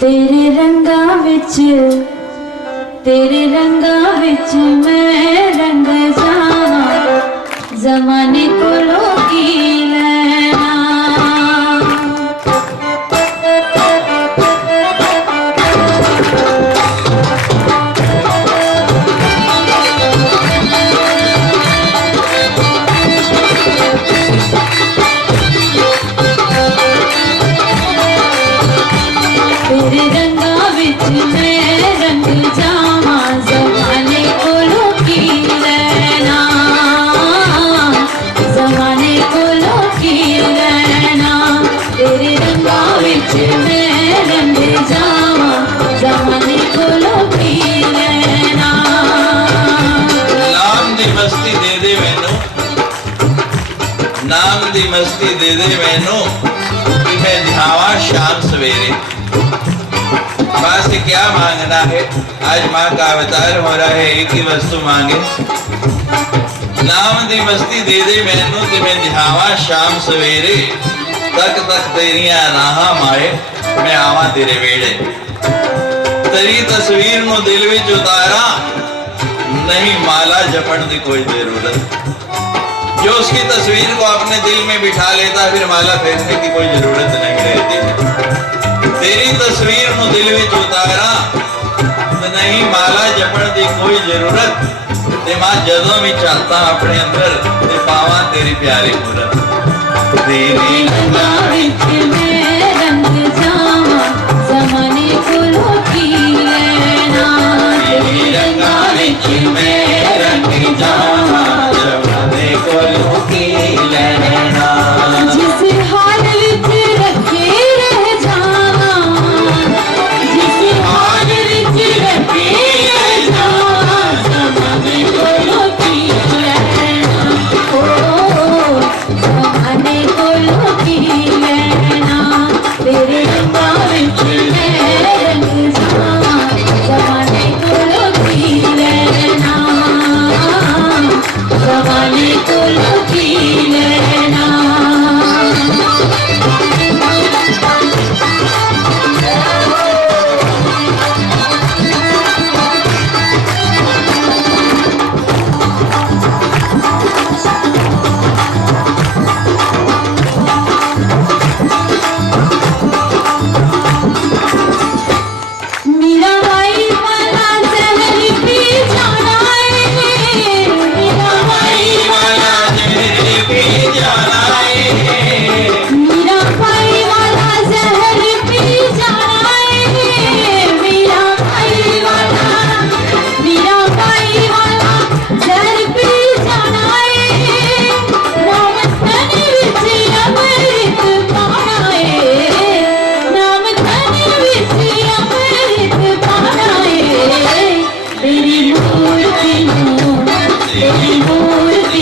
तेरे रंगा विच मैं रंग जावां ज़माने कोलों की लेना। तेरे रंगा विच मैं रंग जावां ज़माने कोलों की लेना, ज़माने कोलों की लेना। तेरे रंगा विच मैं रंग जावां ज़माने कोलों की लेना। नाम दी मस्ती दे दे मैनू, नाम दी मस्ती दे दे मैनू कि मैं ध्यावा शाम सवेरे। माँ से क्या मांगना है? आज माँ का अवतार हो रहा है, एक ही वस्तु मांगे। नाम दी मस्ती दे दे मैनू कि मैं ध्यावा शाम सवेरे। तक तक तेरिया राहां माए मैं आवा तेरे वेड़े। तेरी तस्वीर नु दिल विच उतारा, नहीं माला जपण की कोई जरूरत। जो उसकी तस्वीर को अपने दिल में बिठा लेता फिर माला फेरने की कोई जरूरत नहीं रहती। तेरी तस्वीर नु दिल विच उतारा, नहीं माला जपण की कोई जरूरत। ते मां जदों भी चाहता अपने अंदर ते पावा तेरी प्यारी मूरत। तेरी रंगा विच मैं रंग जावां ज़माने कोलों की लेना। तेरी रंगा विच मैं रंग जावां ज़माने कोलों की लेना। जिस हाल विच रखे रह जावां, जिस हाल विच रखे रह जावां ज़माने कोलों की लेना। ओ ज़माने कोलों की लेना। तेरे रंगा विच मैं रंग जावां ज़माने कोलों की लेना, ज़माने कोलों की लेना। मीरा बाई वाला जहर पी जाना है, मीरा बाई वाला जहर पी जाना है। मीरा बाई वाला जहर पी जाना है। मीरा बाई वाला जहर पी जाना है। नाम धन विच अमृत पाना है, नाम धन विच अमृत पाना है। तेरी मूर्ति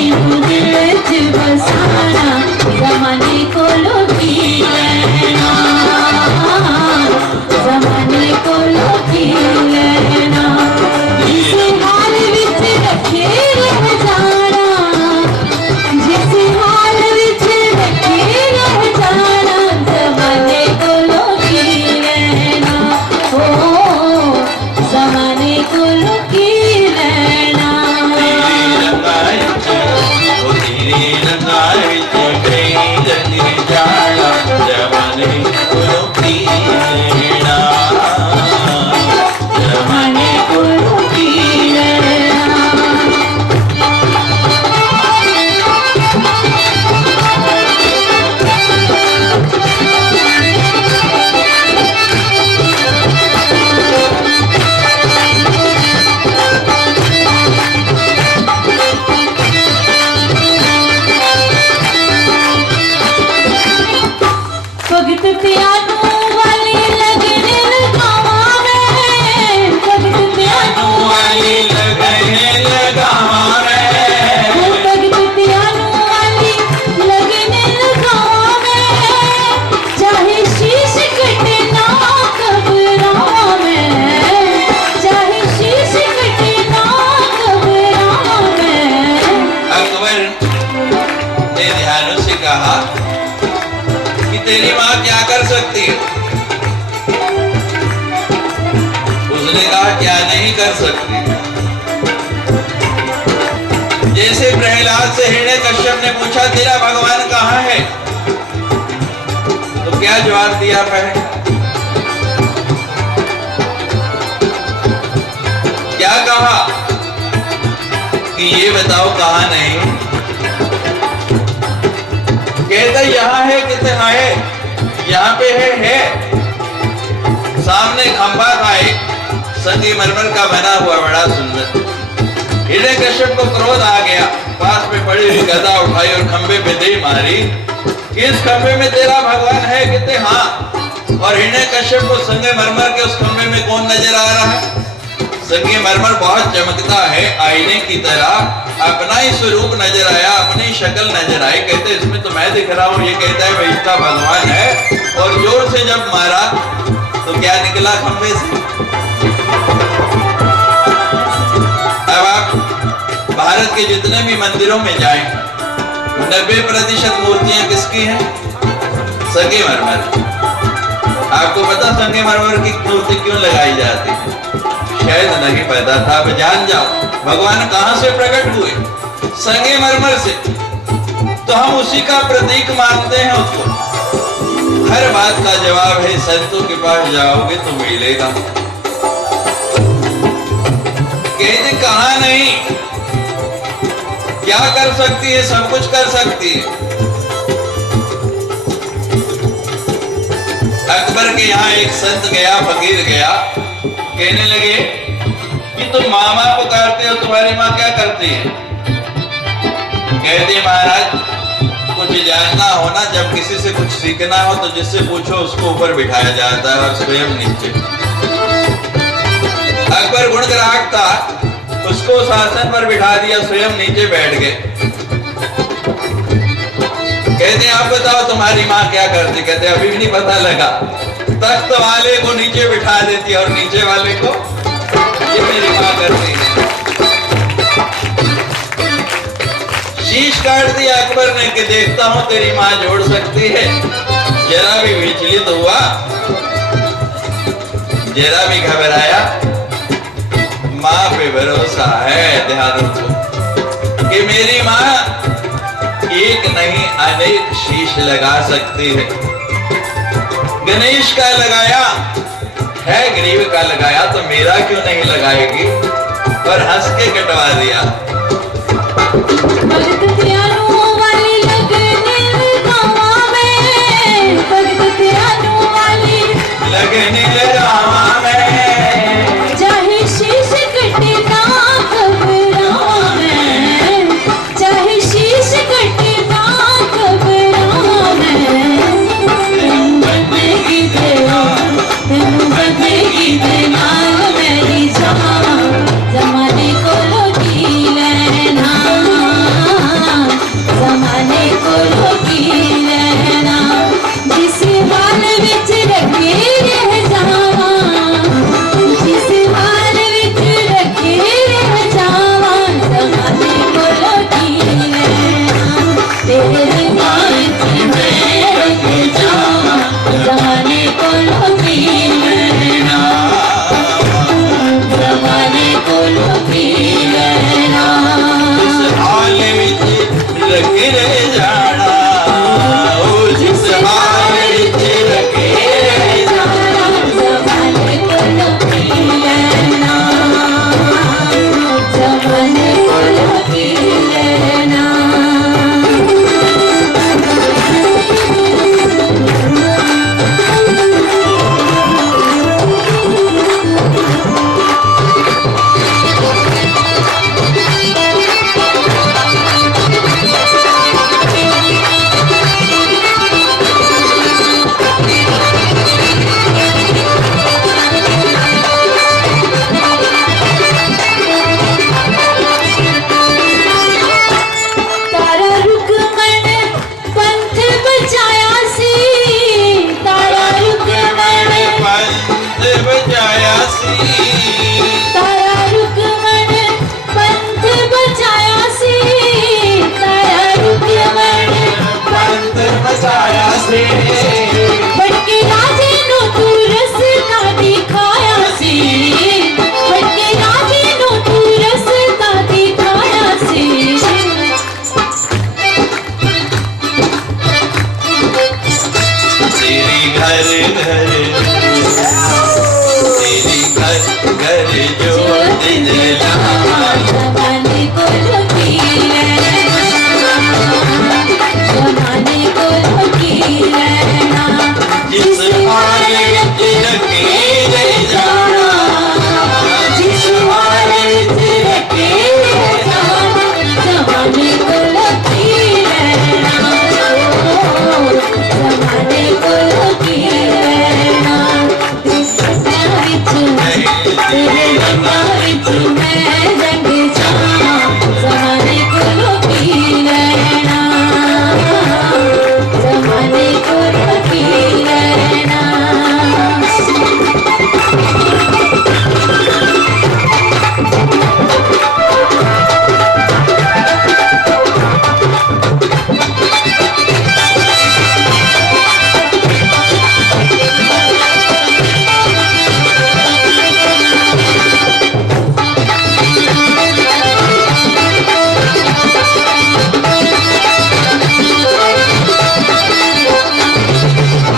नूं दिल च बसाना ज़माने कोलों की लेना, ज़माने कोलों की लेना। जिस हाल विच रखे रह जाना, जिस हाल विच रखे रह जाना ज़माने कोलों की लेना। ओ ज़माने कोलों की लेना। तेरी रंगा विच गई रंग जाना ज़माने कोलों की लेना, ज़माने कोलों की लेना। भगत प्यानू वाली लगन लगावां मैं, भगत प्यानू वाली लगन लगावां मैं। भगत प्यानू वाली लगन लगावां मैं। चाहे शीश कटे ना घबरावां मैं, चाहे शीश कटे ना घबरावां मैं। अकबर ने ध्यानों से कहा कि तेरी माँ क्या कर सकती है? उसने कहा क्या नहीं कर सकती। जैसे प्रहलाद से हिरण्यकश्यप ने पूछा तेरा भगवान कहाँ है, तो क्या जवाब दिया प्रहलाद? क्या कहा कि ये बताओ कहाँ नहीं? कहता यहाँ है, कितने है, यहाँ पे है। सामने खंभा था एक संगमरमर का बना हुआ बड़ा सुंदर। हिरण्यकश्यप को क्रोध आ गया, पास में पड़ी हुई गदा उठाई और खंभे पे दे मारी कि इस खंभे में तेरा भगवान है? कहते हाँ। और हिरण्यकश्यप को संगमरमर के उस खंभे में कौन नजर आ रहा है? संगमरमर बहुत चमकता है, आईने की तरह अपना ही स्वरूप नजर आया, अपनी शक्ल नजर आई। कहते इसमें तो मैं दिख रहा हूँ, ये कहता है वही इसका भगवान है। और जोर से जब मारा तो क्या निकला खंभे से? अब आप भारत के जितने भी मंदिरों में जाएं, 90% मूर्तियां किसकी हैं? संगमरमर। आपको पता संगमरमर की मूर्ति क्यों लगाई जाती है? शायद नहीं पता था, अब जान जाओ। भगवान कहां से प्रकट हुए? संगमरमर से। तो हम उसी का प्रतीक मानते हैं उसको। हर बात का जवाब है, संतों के पास जाओगे तो मिलेगा। कहते कहां नहीं, क्या कर सकती है? सब कुछ कर सकती है। अकबर के यहाँ एक संत गया, फकीर गया, कहने लगे कि तुम मामा पुकारते हो, तुम्हारी माँ क्या करती है? कहते महाराज कुछ जानना हो ना, जब किसी से कुछ सीखना हो तो जिससे पूछो उसको ऊपर बिठाया जाता है और स्वयं नीचे। अकबर गुणग्राहक था, उसको शासन पर बिठा दिया, स्वयं नीचे बैठ गए। कहते आप बताओ तुम्हारी माँ क्या करती? कहते अभी भी नहीं पता लगा। तख्त वाले को नीचे बिठा देती और नीचे वाले को, ये मेरी माँ करती है। शीश काट दिया अकबर ने कि देखता हूं तेरी माँ जोड़ सकती है। जरा भी विचलित हुआ, जरा भी घबराया, माँ पे भरोसा है, ध्यान रखो कि मेरी माँ एक नहीं अनेक शीश लगा सकती है। गणेश का लगाया है, गरीब का लगाया, तो मेरा क्यों नहीं लगाएगी? और हंस के कटवा दिया। भगत त्यानु वाली लगने गावा में, भगत त्यानु वाली लगने गावा में, चाहे शीश कटे ना घबरावा में, चाहे शीश कटे ना घबरावा में। तेनू बदलेगी देना मेरी जान, जमाने को लोगी लेना, जमाने को लोगी लेना। जिस हाल विच रखे रह जावा, घर घर तेरी घर घर जोत जलावा जमाने को लकीर जमाने को लकीर जिस हाल विच रखे जाना जिस हाल विच रखे जाना जमाने को लकीर जमाने को लकीर तेरे रंगा विच मैं रंग जावां जमाने को लकीर जमाने को लकीर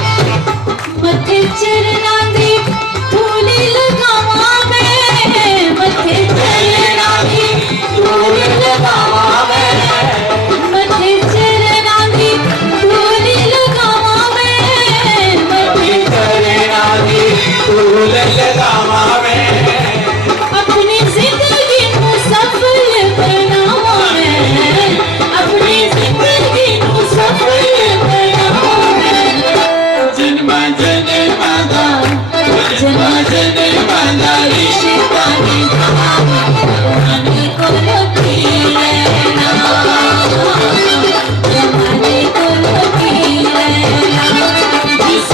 मथे चरना दी धूली लगावा मैं मथे चरना दी धूली लगावा मैं मथे चरना दी धूली लगावा मैं मथे चरना दी धूल लगावा मैं अपनी जिंदगी को सफल बनावा मैं अपनी जिंदगी को सफल बनावा मैं जन्मा जन्मा दा रिश्ता जमाने को लकीर जमाने को लकीर जिस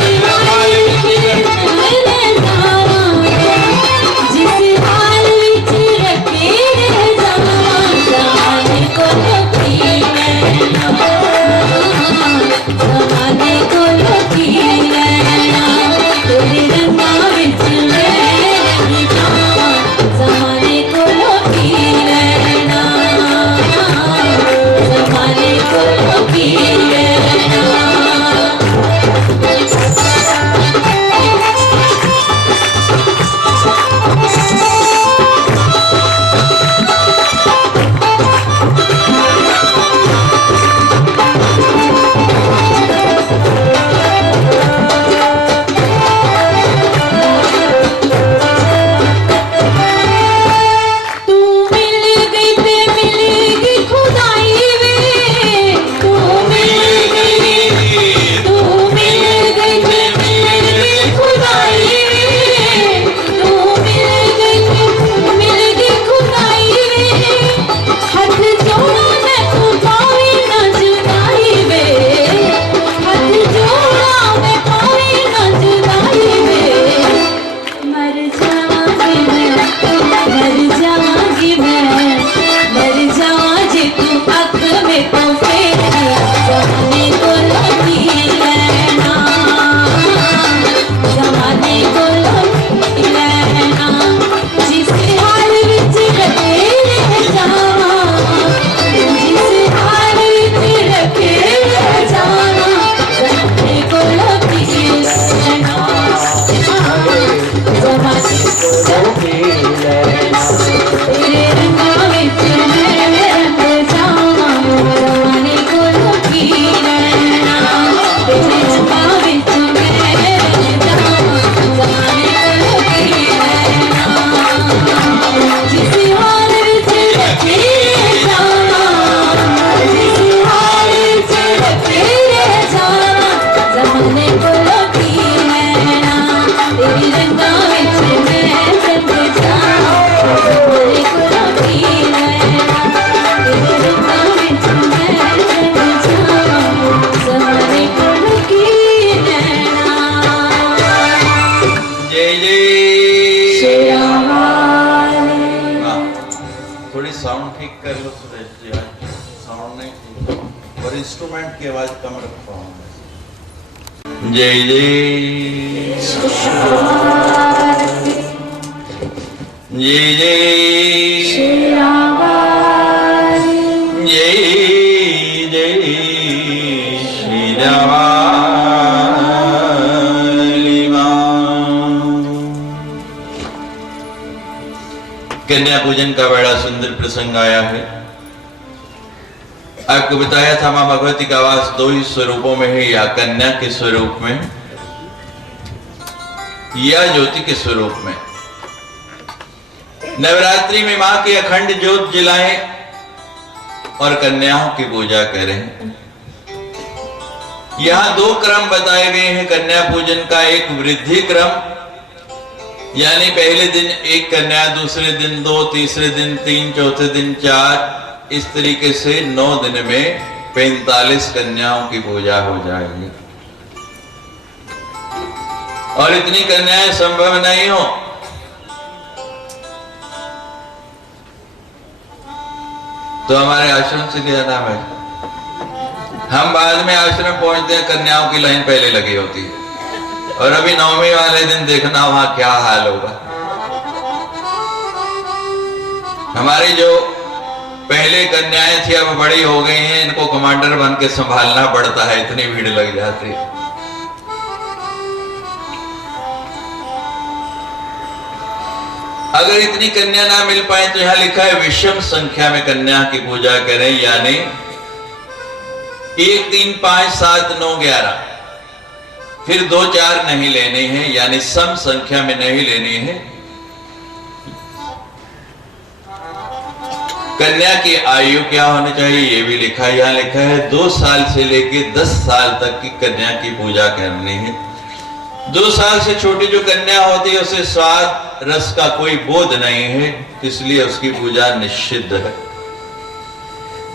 हाल विच रखे जावां जमाने को लकीर जमाने को लकीर तेरे रंगा विच मैं रंग जावां जमाने को लकीर जमाने को लकीर तू मिल गई ते मिलेगी खुदाई वे तू मिल गई ते मिलेगी खुदाई वे तू मिल गई ते मिलेगी खुदाई वे हाथ जोड़ा मैं तू पावे न जुदाई वे हाथ जोड़ा मैं पावे न जुदाई वे मर जावांगी मैं मर जावां जे तू अख में को फेर जमाने को लकीर जमाने को लकीर जिस हाल विच रखे जावां जिस हाल विच रखे जावां जमाने को लकीर जमाने तेरे रंगा विच मैं रंग जावां जमाने को लकीर तेरे रंगा विच मैं रंग जावां जमाने को लकीर जिस हाल विच रखे जावां जिस हाल विच रखे जावां जमाने को लकीर तेरे रंगा विच मैं रंग जावां जमाने को लकीर तेरे रंगा विच मैं रंग जावां जमाने को लकीर जय जय हाँ, थोड़ी साउंड ठीक कर लो सुरेश जी आज साउंड नहीं ठीक और इंस्ट्रूमेंट की आवाज कम रखता हूँ जय जय जय जय जय जय श्री राम कन्या पूजन का बड़ा सुंदर प्रसंग आया है। आपको बताया था मां भगवती का वास दो ही स्वरूपों में है, या कन्या के स्वरूप में या ज्योति के स्वरूप में। नवरात्रि में मां की अखंड ज्योत जलाएं और कन्याओं की पूजा करें। यहां दो क्रम बताए गए हैं कन्या पूजन का। एक वृद्धि क्रम, यानी पहले दिन एक कन्या, दूसरे दिन दो, तीसरे दिन तीन, चौथे दिन चार, इस तरीके से 9 दिन में 45 कन्याओं की पूजा हो जाएगी। और इतनी कन्याएं संभव नहीं हो तो हमारे आश्रम से क्या नाम है। हम बाद में आश्रम पहुंचते हैं, कन्याओं की लाइन पहले लगी होती है, और अभी 9वीं वाले दिन देखना वहां क्या हाल होगा। हमारी जो पहले कन्याएं थी अब बड़ी हो गई हैं, इनको कमांडर बन के संभालना पड़ता है, इतनी भीड़ लग जाती है। अगर इतनी कन्या ना मिल पाए तो यहां लिखा है विषम संख्या में कन्या की पूजा करें, यानी 1 3 5 7 9 11, फिर 2 4 नहीं लेने हैं, यानी सम संख्या में नहीं लेनी है। कन्या की आयु क्या होनी चाहिए ये भी लिखा है। यहां लिखा है 2 साल से लेकर 10 साल तक की कन्या की पूजा करनी है। 2 साल से छोटी जो कन्या होती है उसे स्वाद रस का कोई बोध नहीं है, इसलिए उसकी पूजा निषिद्ध है।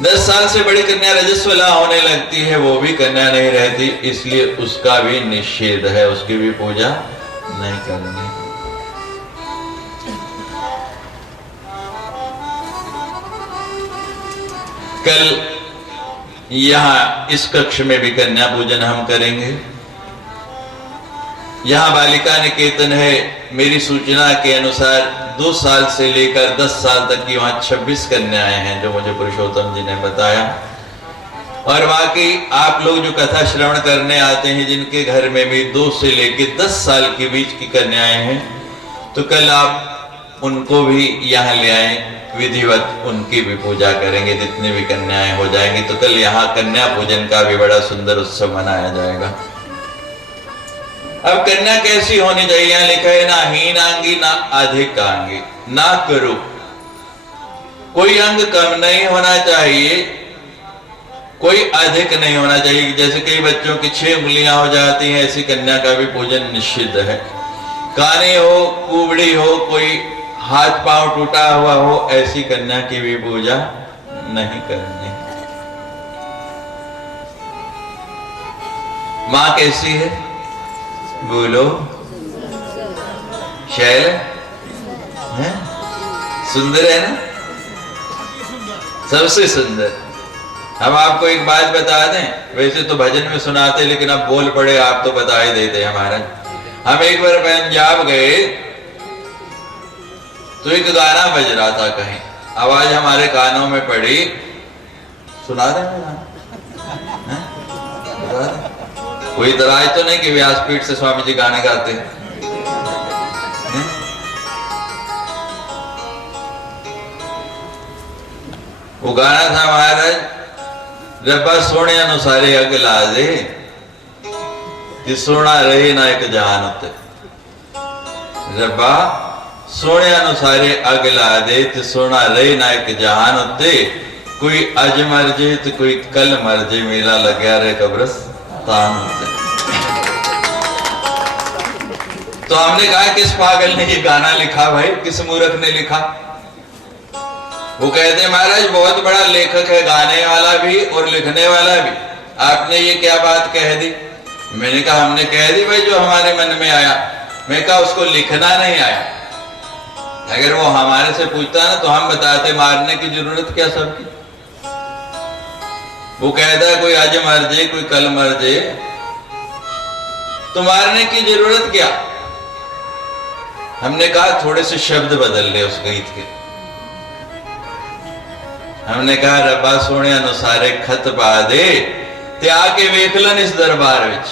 10 साल से बड़ी कन्या रजस्वला होने लगती है, वो भी कन्या नहीं रहती, इसलिए उसका भी निषेध है, उसकी भी पूजा नहीं करनी। कल यहां इस कक्ष में भी कन्या पूजन हम करेंगे। यहां बालिका निकेतन है। मेरी सूचना के अनुसार 2 साल से लेकर 10 साल तक की वहां 26 कन्याएं हैं, जो मुझे पुरुषोत्तम जी ने बताया। और बाकी आप लोग जो कथा श्रवण करने आते हैं, जिनके घर में भी 2 से लेकर 10 साल के बीच की कन्याएं हैं, तो कल आप उनको भी यहाँ ले आए, विधिवत उनकी भी पूजा करेंगे। जितनी भी कन्याएं हो जाएंगी तो कल यहाँ कन्या पूजन का भी बड़ा सुंदर उत्सव मनाया जाएगा। अब कन्या कैसी होनी चाहिए, यहां लिखा है ना हीनांगी ना अधिकांगी ना करो, कोई अंग कम नहीं होना चाहिए, कोई अधिक नहीं होना चाहिए। जैसे कई बच्चों की 6 उंगलियां हो जाती हैं, ऐसी कन्या का भी पूजन निषिद्ध है। काने हो, कुबड़ी हो, कोई हाथ पांव टूटा हुआ हो, ऐसी कन्या की भी पूजा नहीं करनी। मां कैसी है बोलो, शैल है, सुंदर है ना, सबसे सुंदर। हम आपको एक बात बता दें, वैसे तो भजन में सुनाते, लेकिन अब बोल पड़े आप तो बता ही देते हैं हमारा। हम एक बार पंजाब गए तो एक गाना बज रहा था, कहीं आवाज हमारे कानों में पड़ी, सुना दें कोई इतराज तो नहीं कि व्यासपीठ से स्वामी जी गाने गाते हैं? वो गाना था महाराज, रब्बा सोने अनुसारे अग ला दे, कि सोना रहे ना एक जहान उत्ते। रब्बा सोने अनुसारे अग ला दे, कि सोना रहे ना एक जहान उत्ते। कोई अज मर जे तो कोई कल मर जे, मेला लग्या रहे कब्रस तान उत्ते। तो हमने कहा किस पागल ने ये गाना लिखा भाई, किस मूर्ख ने लिखा? वो कहते महाराज बहुत बड़ा लेखक है, गाने वाला भी और लिखने वाला भी, आपने ये क्या बात कह दी? मैंने कहा हमने कह दी भाई जो हमारे मन में आया। मैं कहा उसको लिखना नहीं आया। अगर वो हमारे से पूछता ना तो हम बताते, मारने की जरूरत क्या सबकी। वो कहता है कोई आज मर जाए कोई कल मर जाए, तो मारने की जरूरत क्या? हमने कहा थोड़े से शब्द बदल ले उस गीत के। हमने कहा रब्बा सोने अनुसारे खत पा दे, ते आके वेख लन इस दरबार विच।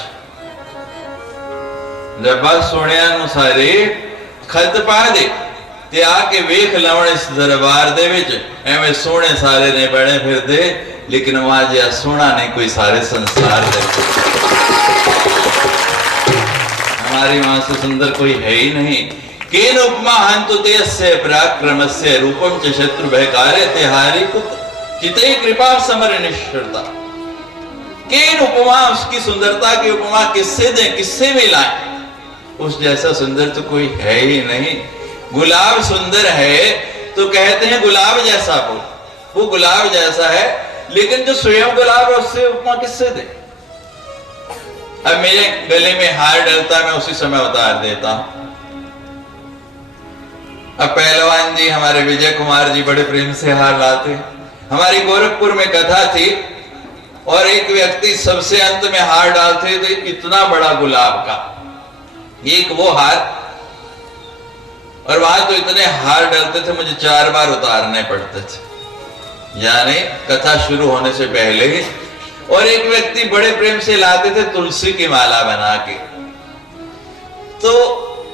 रब्बा सोने अनुसारे खत पा दे, ते आके वेख लवण इस दरबार दे विच एवें सोहणे सारे ने बने फिरदे, लेकिन वहां जिहा सोहना नहीं कोई सारे संसार दे। हमारी वहां से सुंदर कोई है ही नहीं। केन उपमा हंतु तेस्य पराक्रमस्य रूपम च शत्रु भयकारे तेहारी पुत्र चितई कृपा समर निष्ठुरता। केन उपमा, उसकी सुंदरता की उपमा किससे दें, किससे मिलाएं? उस जैसा सुंदर तो कोई है ही नहीं। गुलाब सुंदर है तो कहते हैं गुलाब जैसा बोल, वो गुलाब जैसा है, लेकिन जो स्वयं गुलाब है उससे उपमा किससे दे? अब मेरे गले में हार डलता है, मैं उसी समय उतार देता हूं। अब पहलवान जी हमारे विजय कुमार जी बड़े प्रेम से हार लाते। हमारी गोरखपुर में कथा थी और एक व्यक्ति सबसे अंत में हार डालते थे, इतना बड़ा गुलाब का एक वो हार, और वहां तो इतने हार डलते थे मुझे 4 बार उतारने पड़ते थे, यानी कथा शुरू होने से पहले ही। और एक व्यक्ति बड़े प्रेम से लाते थे तुलसी की माला बना के, तो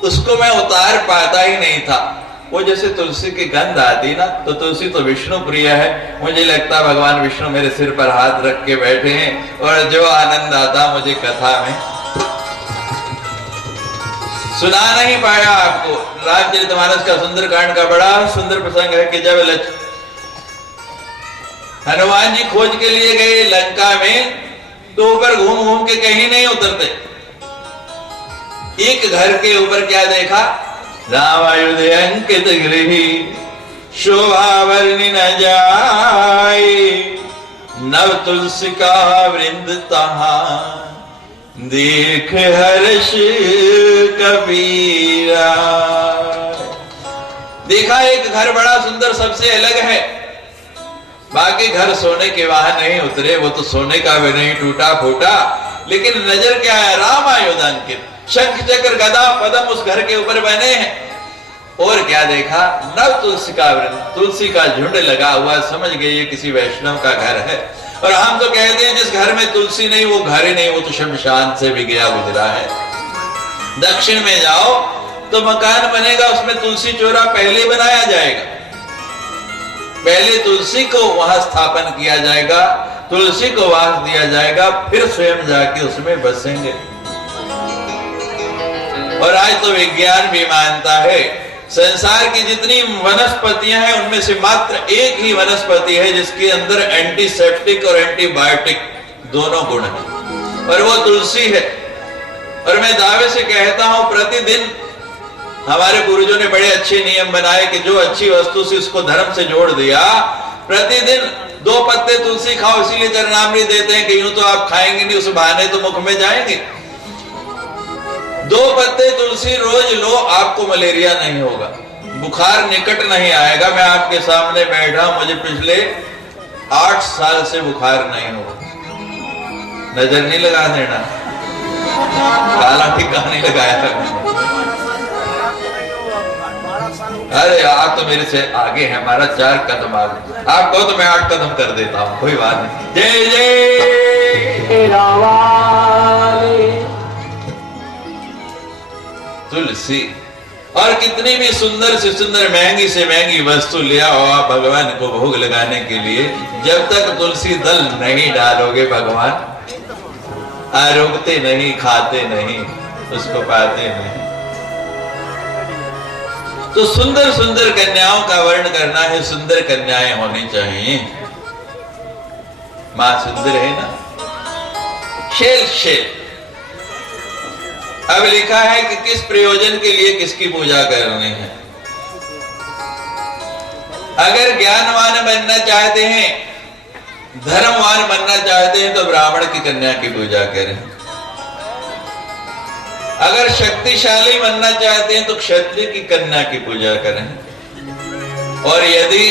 उसको मैं उतार पाता ही नहीं था। वो जैसे तुलसी की गंध आती ना, तो तुलसी तो विष्णु प्रिय है, मुझे लगता भगवान विष्णु मेरे सिर पर हाथ रख के बैठे हैं और जो आनंद आता मुझे कथा में सुना नहीं पाया आपको। रामचरितमानस का सुंदरकांड का बड़ा सुंदर प्रसंग है कि जब हनुमान जी खोज के लिए गए लंका में, तो ऊपर घूम घूम के कहीं नहीं उतरते। एक घर के ऊपर क्या देखा? रामायुध अंकित गृही शोभा वर्णि न जाए, नव तुलसी का वृंद तहां देख हर्ष कबीरा। देखा एक घर बड़ा सुंदर सबसे अलग है, बाकी घर सोने के वहां नहीं उतरे, वो तो सोने का भी नहीं टूटा फूटा, लेकिन नजर क्या है? रामायुध अंकित, शंख चक्र गदा पद्म उस घर के ऊपर बने हैं। और क्या देखा? नव तुलसी का वृंद, तुलसी का झुंड लगा हुआ, समझ गए ये किसी वैष्णव का घर है। और हम तो कहते हैं जिस घर में तुलसी नहीं वो घर ही नहीं, वो तो शमशान से भी गया गुजरा है। दक्षिण में जाओ तो मकान बनेगा, उसमें तुलसी चौरा पहले बनाया जाएगा, पहले तुलसी को वहां स्थापन किया जाएगा, तुलसी को वास दिया जाएगा, फिर स्वयं जाके उसमें बसेंगे। और आज तो विज्ञान भी मानता है संसार की जितनी वनस्पतियां हैं उनमें से मात्र एक ही वनस्पति है जिसके अंदर एंटीसेप्टिक और एंटीबायोटिक दोनों गुण हैं, और वो तुलसी है। और मैं दावे से कहता हूं प्रतिदिन हमारे पूर्वजों ने बड़े अच्छे नियम बनाए कि जो अच्छी वस्तु से उसको धर्म से जोड़ दिया, प्रतिदिन 2 पत्ते तुलसी खाओ, इसीलिए चरणामृत देते हैं कि यूं तो आप खाएंगे नहीं, उस बहाने तो मुख में जाएंगे। 2 पत्ते तुलसी रोज लो, आपको मलेरिया नहीं होगा, बुखार निकट नहीं आएगा। मैं आपके सामने बैठा, मुझे पिछले 8 साल से बुखार नहीं हुआ। नजर नहीं लगा देना, काला टिक्का नहीं लगाया। अरे आप तो मेरे से आगे हैं, हमारा 4 कदम आगे, आप कहो तो मैं 8 कदम कर देता हूं, कोई बात नहीं। जय जय तुलसी। और कितनी भी सुंदर से सुंदर महंगी से महंगी वस्तु ले आओ आप भगवान को भोग लगाने के लिए, जब तक तुलसी दल नहीं डालोगे भगवान आरोगते नहीं, खाते नहीं, उसको पाते नहीं। तो सुंदर सुंदर कन्याओं का वर्ण करना है, सुंदर कन्याएं होनी चाहिए। मां सुंदर है ना, शेल शेल। अब लिखा है कि किस प्रयोजन के लिए किसकी पूजा करनी है। अगर ज्ञानवान बनना चाहते हैं, धर्मवान बनना चाहते हैं तो ब्राह्मण की कन्या की पूजा करें। अगर शक्तिशाली बनना चाहते हैं तो क्षत्रिय की कन्या की पूजा करें। और यदि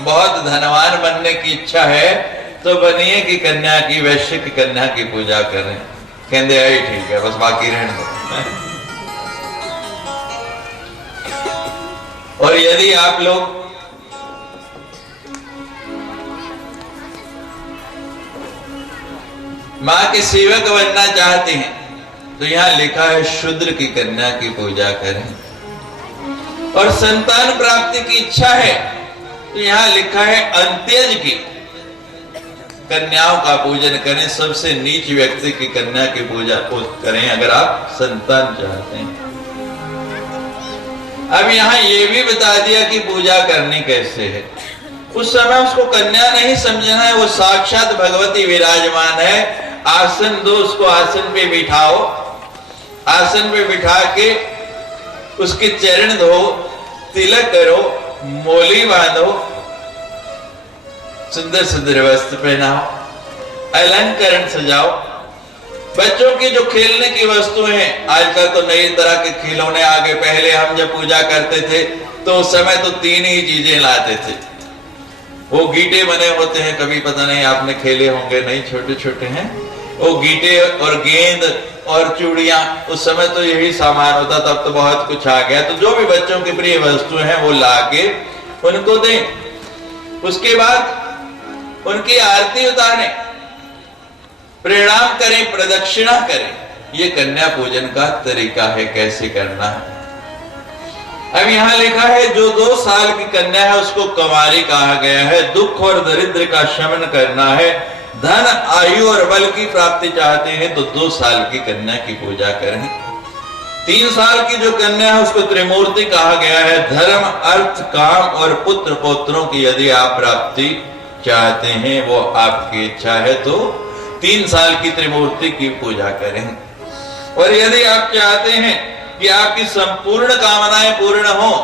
बहुत धनवान बनने की इच्छा है तो बनिए की कन्या की, वैश्य की कन्या की पूजा करें। कहते आई ठीक है, बस बाकी रहने दो। और यदि आप लोग मां के सेवक बनना चाहते हैं तो यहां लिखा है शूद्र की कन्या की पूजा करें। और संतान प्राप्ति की इच्छा है तो यहां लिखा है अंत्यज की कन्याओं का पूजन करें, सबसे नीच व्यक्ति की कन्या की पूजा करें अगर आप संतान चाहते हैं। अब यहां यह भी बता दिया कि पूजा करनी कैसे है। उस समय उसको कन्या नहीं समझना है, वो साक्षात भगवती विराजमान है। आसन दो, उसको आसन पे बिठाओ, आसन पे बिठा के उसके चरण धो, तिलक करो, मोली बांधो, सुंदर सुंदर वस्त्र पहनाओ, अलंकरण सजाओ। बच्चों की जो खेलने की वस्तु हैं, आजकल तो नई तरह के खिलौने आ गए। पहले हम जब पूजा करते थे तो उस समय तो 3 ही चीजें लाते थे। वो गीटे बने होते हैं, कभी पता नहीं आपने खेले होंगे, नहीं छोटे छोटे हैं वो गीटे, और गेंद और चूड़ियां। उस समय तो यही सामान होता था, अब तो बहुत कुछ आ गया। तो जो भी बच्चों की प्रिय वस्तु हैं वो लाके उनको दें। उसके बाद उनकी आरती उतारें, प्रणाम करें, प्रदक्षिणा करें। ये कन्या पूजन का तरीका है, कैसे करना है। अब यहां लिखा है जो 2 साल की कन्या है उसको कुंवारी कहा गया है। दुख और दरिद्र का शमन करना है, धन आयु और बल की प्राप्ति चाहते हैं तो 2 साल की कन्या की पूजा करें। 3 साल की जो कन्या है उसको त्रिमूर्ति कहा गया है। धर्म, अर्थ, काम और पुत्र पौत्रों की यदि आप प्राप्ति चाहते हैं, वो आपकी इच्छा है, तो 3 साल की त्रिमूर्ति की पूजा करें। और यदि आप चाहते हैं कि आपकी संपूर्ण कामनाएं पूर्ण हो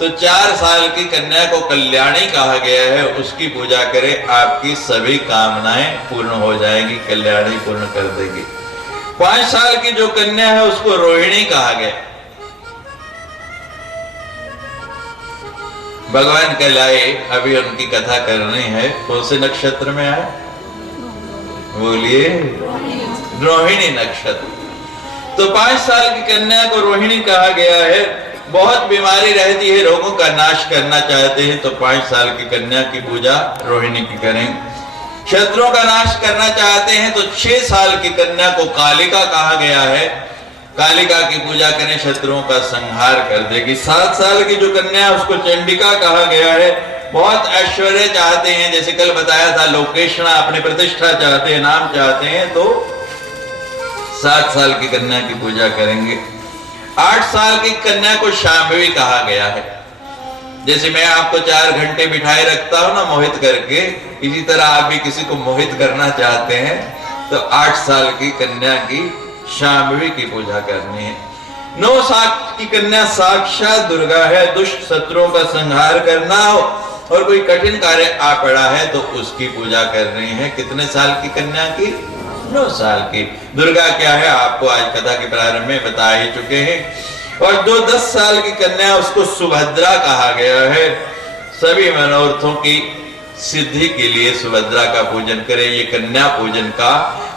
तो 4 साल की कन्या को कल्याणी कहा गया है, उसकी पूजा करें। आपकी सभी कामनाएं पूर्ण हो जाएंगी, कल्याणी पूर्ण कर देगी। 5 साल की जो कन्या है उसको रोहिणी कहा गया। भगवान कहलाए, अभी उनकी कथा करनी है। कौन से नक्षत्र में आए बोलिए? रोहिणी नक्षत्र। तो 5 साल की कन्या को रोहिणी कहा गया है। बहुत बीमारी रहती है, रोगों का नाश करना चाहते हैं तो 5 साल की कन्या की पूजा रोहिणी की करें। शत्रुओं का नाश करना चाहते हैं तो 6 साल की कन्या को कालिका कहा गया है। कालिका की पूजा करें, शत्रुओं का संहार कर देगी। 7 साल की जो कन्या है उसको चंडिका कहा गया है। बहुत ऐश्वर्य चाहते हैं, जैसे कल बताया था, लोकेशना, अपनी प्रतिष्ठा चाहते हैं, नाम चाहते हैं, तो 7 साल की कन्या की पूजा करेंगे। 8 साल की कन्या को शांभवी कहा गया है। जैसे मैं आपको 4 घंटे बिठाए रखता हूं ना मोहित करके, इसी तरह आप भी किसी को मोहित करना चाहते हैं तो 8 साल की कन्या की शांभवी की पूजा करनी है। 9 साल की कन्या साक्षात दुर्गा है। दुष्ट शत्रुओं का संहार करना हो और कोई कठिन कार्य आ पड़ा है तो उसकी पूजा करनी है। कितने साल की कन्या की? 9 साल की। दुर्गा क्या है आपको आज कथा के प्रारंभ में बता ही चुके हैं। और जो 10 साल की कन्या उसको सुभद्रा कहा गया है। सभी मनोरथों की सिद्धि के लिए सुभद्रा का पूजन करें। ये कन्या पूजन का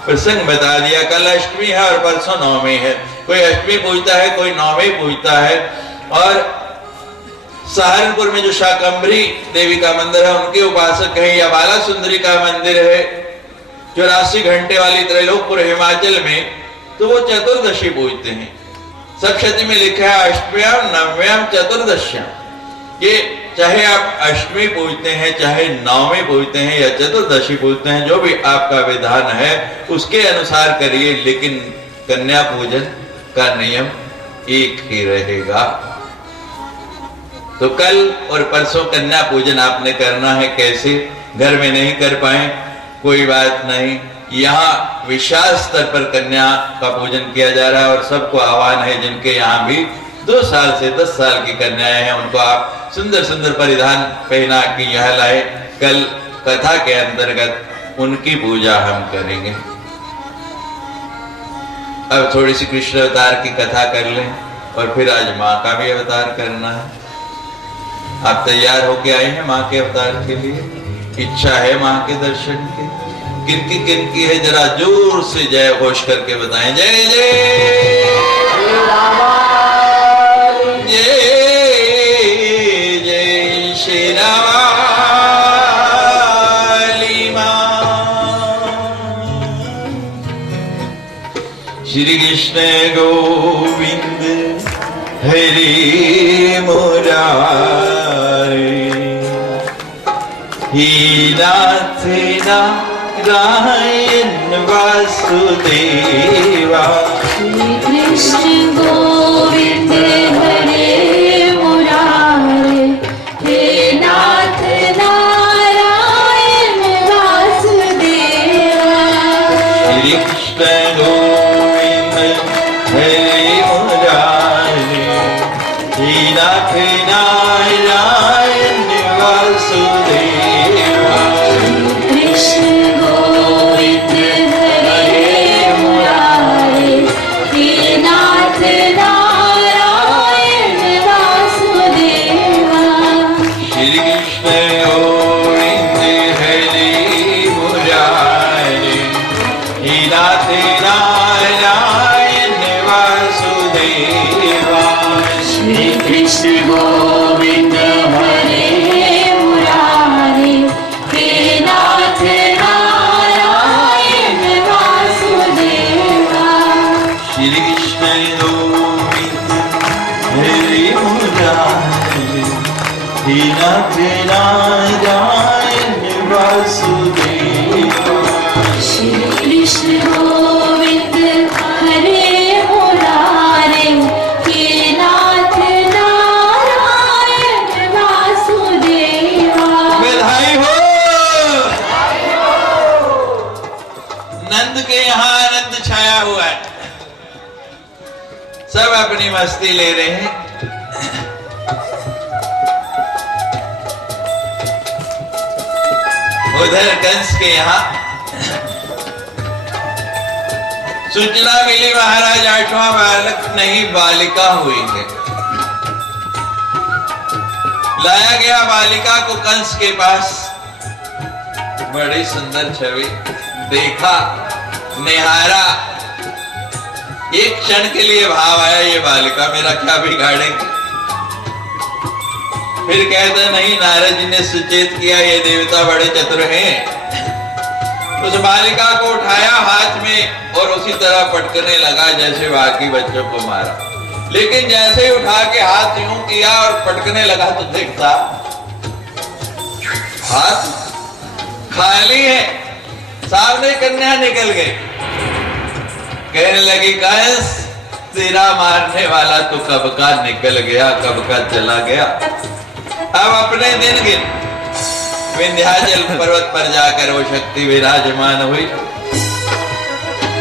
प्रसंग बता दिया। कल अष्टमी है और परसों नवमी है। कोई अष्टमी पूजता है, कोई नवमी पूजता है। और सहारनपुर में जो शाकंभरी देवी का मंदिर है उनके उपासक है, या बाला सुंदरी का मंदिर है 84 घंटे वाली त्रैलोकपुर हिमाचल में, तो वो चतुर्दशी पूजते हैं। सप्तशती में लिखा है अष्टम्याम नवम्याम चतुर्दश्याम। ये चाहे आप अष्टमी पूजते हैं, चाहे नवमी पूजते हैं या चतुर्दशी पूजते हैं, जो भी आपका विधान है उसके अनुसार करिए, लेकिन कन्या पूजन का नियम एक ही रहेगा। तो कल और परसों कन्या पूजन आपने करना है। कैसे? घर में नहीं कर पाए कोई बात नहीं, यहाँ विशाल स्तर पर कन्या का पूजन किया जा रहा है और सबको आह्वान है जिनके यहाँ भी 2 साल से 10 साल की कन्याएं हैं उनको आप सुंदर सुंदर परिधान पहना के यहाँ लाए। कल कथा के अंतर्गत उनकी पूजा हम करेंगे। अब थोड़ी सी कृष्ण अवतार की कथा कर लें और फिर आज माँ का भी अवतार करना है। आप तैयार होके आए हैं माँ के अवतार के लिए? इच्छा है माँ के दर्शन की? किनकी है जरा जोर से जय घोष करके बताएं। जय जय श्री कृष्ण गोविंद हरे मुरारी। ही नाथ नारायण वासुदेवा। श्री कृष्ण गोविंद हरे मुरारे, हे नाथ नारायण वासुदेवा। श्री कृष्ण गोविंद हरे मुरारे, हे नाथ नारायण वासुदेवा। कृष्ण गोविंद हरे मुरारे, हे नाथ नारायण वासुदेवा। श्री कृष्ण गोविंद हरे मुरारे, हे नाथ नारायण वासुदेवा। श्री कृष्ण गोविंद हरे मुरारे, हे नाथ नारायण वासुदेवा। श्री कृष्ण गोविंद हरे मुरारे, हे नाथ नारायण वासुदेवा। श्री कृष्ण गोविंद हरे मुरारे, हे नाथ नारायण वासुदेवा। बधाई हो। नंद के यहाँ आनंद छाया हुआ है, सब अपनी मस्ती ले रहे हैं। उधर कंस के यहाँ सूचना मिली, महाराज 8वां बालक नहीं बालिका हुई है। लाया गया बालिका को कंस के पास। बड़ी सुंदर छवि देखा, निहारा, एक क्षण के लिए भाव आया ये बालिका मेरा क्या बिगाड़ेगी। फिर कहते नहीं, नारद जी ने सुचेत किया ये देवता बड़े चतुर हैं। उस बालिका को उठाया हाथ में और उसी तरह पटकने लगा जैसे बाकी बच्चों को मारा। लेकिन जैसे ही उठा के हाथ यूं किया और पटकने लगा तो देखता हाथ खाली है, सामने कन्या निकल गई। कहने लगी, कंस तेरा मारने वाला तो कब का निकल गया, कब का चला गया। अब अपने दिन गिन। विंध्याचल पर्वत पर जाकर वो शक्ति विराजमान हुई।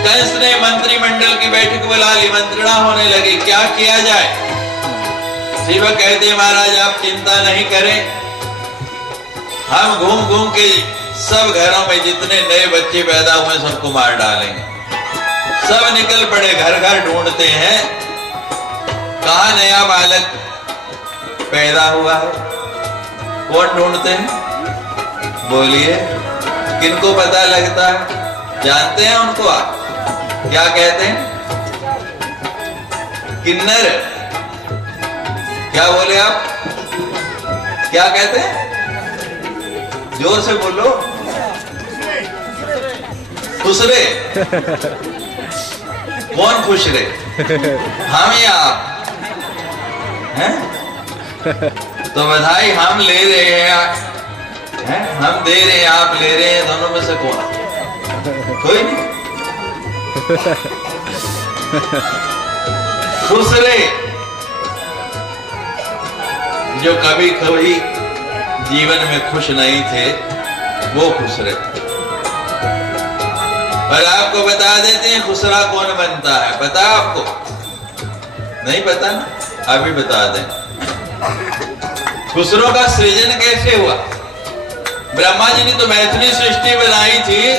कंस ने मंत्रिमंडल की बैठक बुला ली, मंत्रणा होने लगी क्या किया जाए। शिव कहते, महाराज आप चिंता नहीं करें, हम घूम घूम के सब घरों में जितने नए बच्चे पैदा हुए सबको मार डालेंगे। सब निकल पड़े, घर घर ढूंढते हैं कहा नया बालक पैदा हुआ है। कौन ढूंढते हैं, बोलिए, किनको पता लगता है, जानते हैं उनको आप क्या कहते हैं? किन्नर। क्या बोले आप, क्या कहते हैं? जोर से बोलो। खुसरे। कौन खुसरे, हम या आप हैं? तो बधाई हम ले रहे हैं, हम दे रहे हैं, आप ले रहे हैं, दोनों में से कौन? कोई नहीं। खुसरे जो कभी कभी जीवन में खुश नहीं थे वो खुसरे। पर आपको बता देते हैं खुसरा कौन बनता है, पता है आपको? नहीं पता ना, अभी बता दें। खुसरों का सृजन कैसे हुआ? ब्रह्मा जी ने तो मैथिली सृष्टि बनाई थी,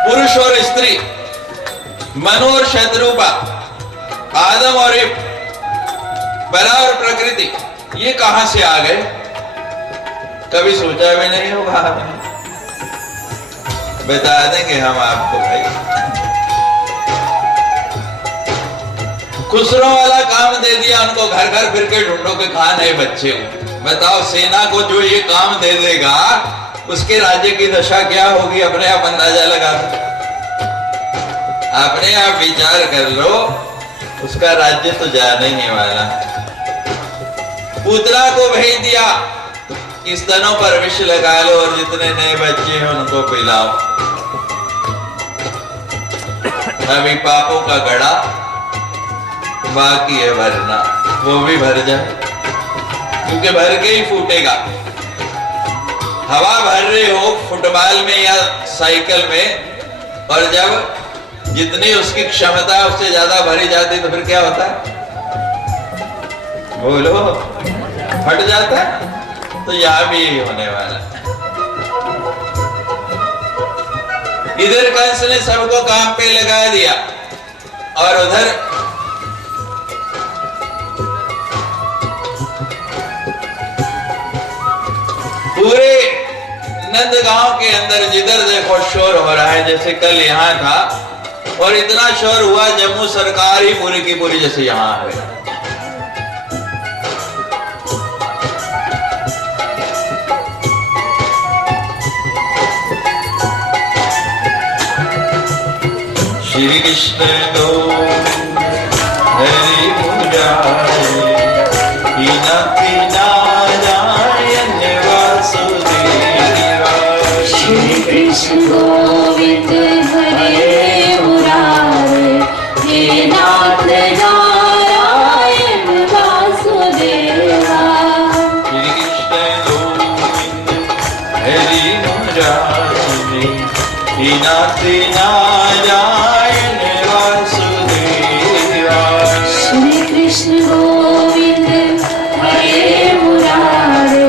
पुरुष और स्त्री, मनु और शत्रुपा, आदम और इव, बला और प्रकृति, ये कहां से आ गए? कभी सोचा भी नहीं होगा। बता देंगे हम आपको भाई। खुसरों वाला काम दे दिया उनको, घर घर फिर के ढूंढो के कहां नए बच्चे हो। बताओ, सेना को जो ये काम दे देगा उसके राज्य की दशा क्या होगी, अपने आप अंदाजा लगा दो। अपने आप विचार कर लो, उसका राज्य तो जाने ही वाला। पूतना को भेज दिया कि स्तनों पर विष लगा लो और जितने नए बच्चे हैं उनको पिलाओ। अभी पापों का घड़ा बाकी है भरना, वो भी भर जाए, क्योंकि भर के ही फूटेगा। हवा भर रहे हो फुटबॉल में या साइकिल में, और जब जितनी उसकी क्षमता है उससे ज्यादा भरी जाती तो फिर क्या होता है? बोलो, फट जाता है। तो यहां भी यही होने वाला है। इधर कंस ने सबको काम पे लगा दिया और उधर पूरे नंदगांव के अंदर जिधर देखो शोर हो रहा है। जैसे कल यहाँ था और इतना शोर हुआ जम्मू सरकार ही पूरी की पूरी जैसे यहाँ है। श्री कृष्ण गोविंद हरि मुरारी नारायण वासुदेव। श्री कृष्ण गोविंद हरे मुरारे, हे नाथ नारायण वासुदेवा। श्री कृष्ण गोविंद हरि मुरारी नाथ नारायण वासुदेवा। श्री कृष्ण गोविंद हरे मुरारे,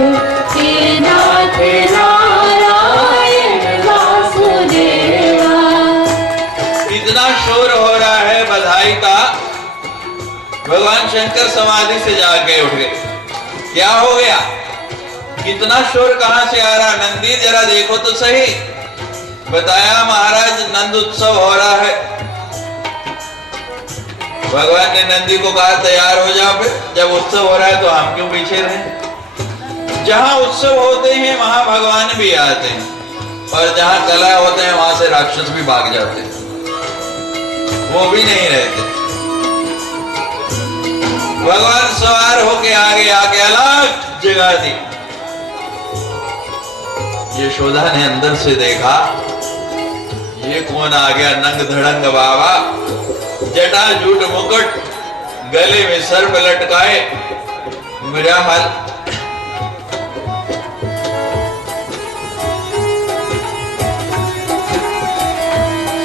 हे नाथ नारायण वासुदेवा। इतना शोर हो रहा है बधाई का, भगवान शंकर समाधि से जाके उठ गए। क्या हो गया? कितना शोर कहां से आ रहा? नंदी जरा देखो तो सही। बताया महाराज नंद उत्सव हो रहा है। भगवान ने नंदी को कहा तैयार हो जाओ। फिर जब उत्सव हो रहा है तो हम क्यों पीछे रहे? जहां उत्सव होते हैं वहां भगवान भी आते हैं, और जहां कला होते हैं वहां से राक्षस भी भाग जाते हैं, वो भी नहीं रहते। भगवान सवार होके आगे आके अलग जगह दी। यशोदा ने अंदर से देखा, ये कौन आ गया? नंग धड़ंग बाबा, जटा जूट मुकुट, गले में सर्प लटकाए। मेरा हाल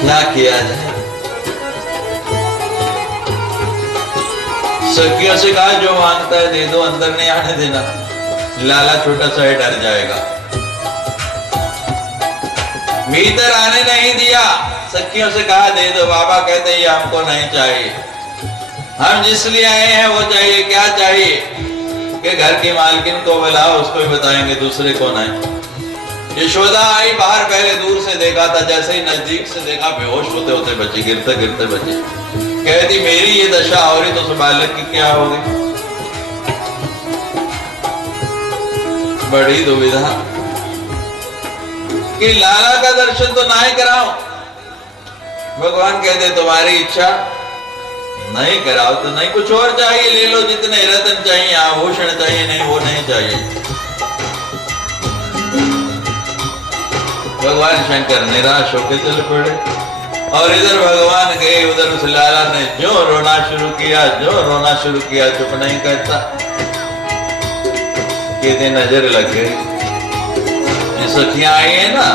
क्या किया जाए? सखियों से कहा जो मांगता है दे दो, अंदर नहीं आने देना, लाला छोटा सा है डर जाएगा। भीतर आने नहीं दिया। सखियों से कहा दे दो, बाबा कहते ये हमको नहीं चाहिए, हम जिस लिए आए हैं वो चाहिए। क्या चाहिए? कि घर की मालकिन को बुलाओ, उसको भी बताएंगे, दूसरे कौन है। यशोदा आई बाहर, पहले दूर से देखा था, जैसे ही नजदीक से देखा बेहोश होते होते बचे, गिरते गिरते बचे। कहती मेरी ये दशा हो रही तो उस बालक की क्या होगी? बड़ी दुविधा कि लाला का दर्शन तो ना ही कराओ। भगवान कहते तुम्हारी इच्छा, नहीं कराओ तो नहीं, कुछ और चाहिए ले लो, जितने रत्न चाहिए, आभूषण चाहिए, नहीं वो नहीं चाहिए। भगवान शंकर निराश होकर चल पड़े। और इधर भगवान गए, उधर उस लाला ने जो रोना शुरू किया, चुप नहीं करता। कहते नजर लग गई। सखियां आई है ना,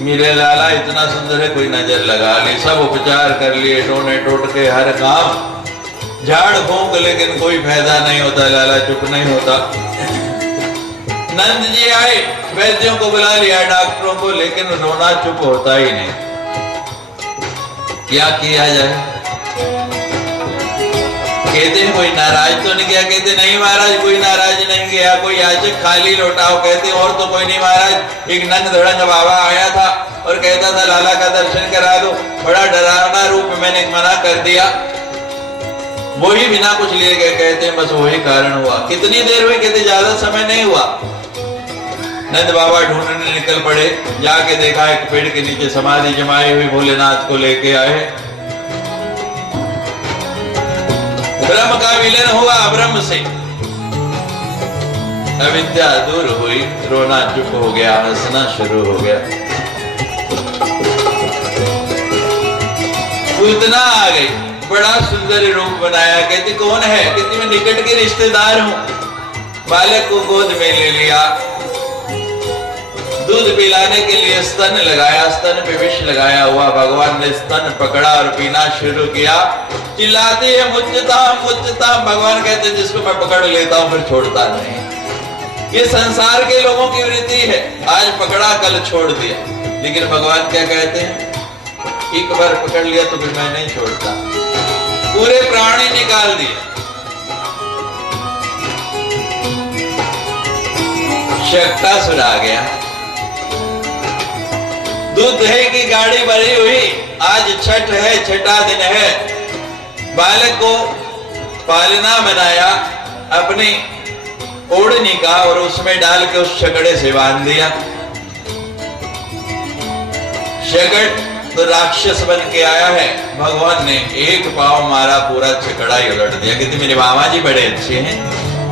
मेरे लाला इतना सुंदर है, कोई नजर लगा ली। सब उपचार कर लिए, टोने टोटके हर काम, झाड़ फूंक, लेकिन कोई फायदा नहीं होता। लाला चुप नहीं होता। नंद जी आए, वैद्यों को बुला लिया, डॉक्टरों को, लेकिन रोना चुप होता ही नहीं। क्या किया जाए? कहते हैं कोई नाराज तो नहीं गया? कहते नहीं महाराज, कोई नाराज नहीं गया। कोई याचक खाली लौटाओ? कहते और तो कोई नहीं महाराज। एक नंग धड़ंग बाबा आया था और कहता था लाला का दर्शन करा दो। बड़ा डरावना रूप, मैंने मना कर दिया, वही बिना कुछ लिए गए। कहते हैं बस वही कारण हुआ। कितनी देर हुई? कहते ज्यादा समय नहीं हुआ। नंद बाबा ढूंढने निकल पड़े, जाके देखा एक पेड़ के नीचे समाधि जमाई हुई भोलेनाथ को लेके आए। ब्रह्म का विलय हुआ ब्रह्म से, अविद्या दूर हुई, रोना चुप हो गया, हंसना शुरू हो गया। पूतना आ गई, बड़ा सुंदर रूप बनाया। कहती कौन है? कहती मैं निकट के रिश्तेदार हूं। बालक को गोद में ले लिया, दूध पिलाने के लिए स्तन लगाया, स्तन पे विष लगाया हुआ। भगवान ने स्तन पकड़ा और पीना शुरू किया। चिल्लाती है मुझता मुझता। भगवान कहते जिसको मैं पकड़ लेता हूं फिर छोड़ता नहीं। ये संसार के लोगों की वृत्ति है, आज पकड़ा कल छोड़ दिया। लेकिन भगवान क्या कहते हैं? एक बार पकड़ लिया तो फिर मैं नहीं छोड़ता। पूरे प्राणी निकाल दिए। शक्तासुर आ गया। दूध दही की गाड़ी भरी हुई। आज छठ है, छठा दिन है। बालक को पालना बनाया, अपनी ओढ़नी का, और उसमें डाल के उस शकड़े से बांध दिया। शकड़ तो राक्षस बन के आया है। भगवान ने एक पाव मारा, पूरा छकड़ा ही उलट दिया। कहते मेरे मामा जी बड़े अच्छे हैं।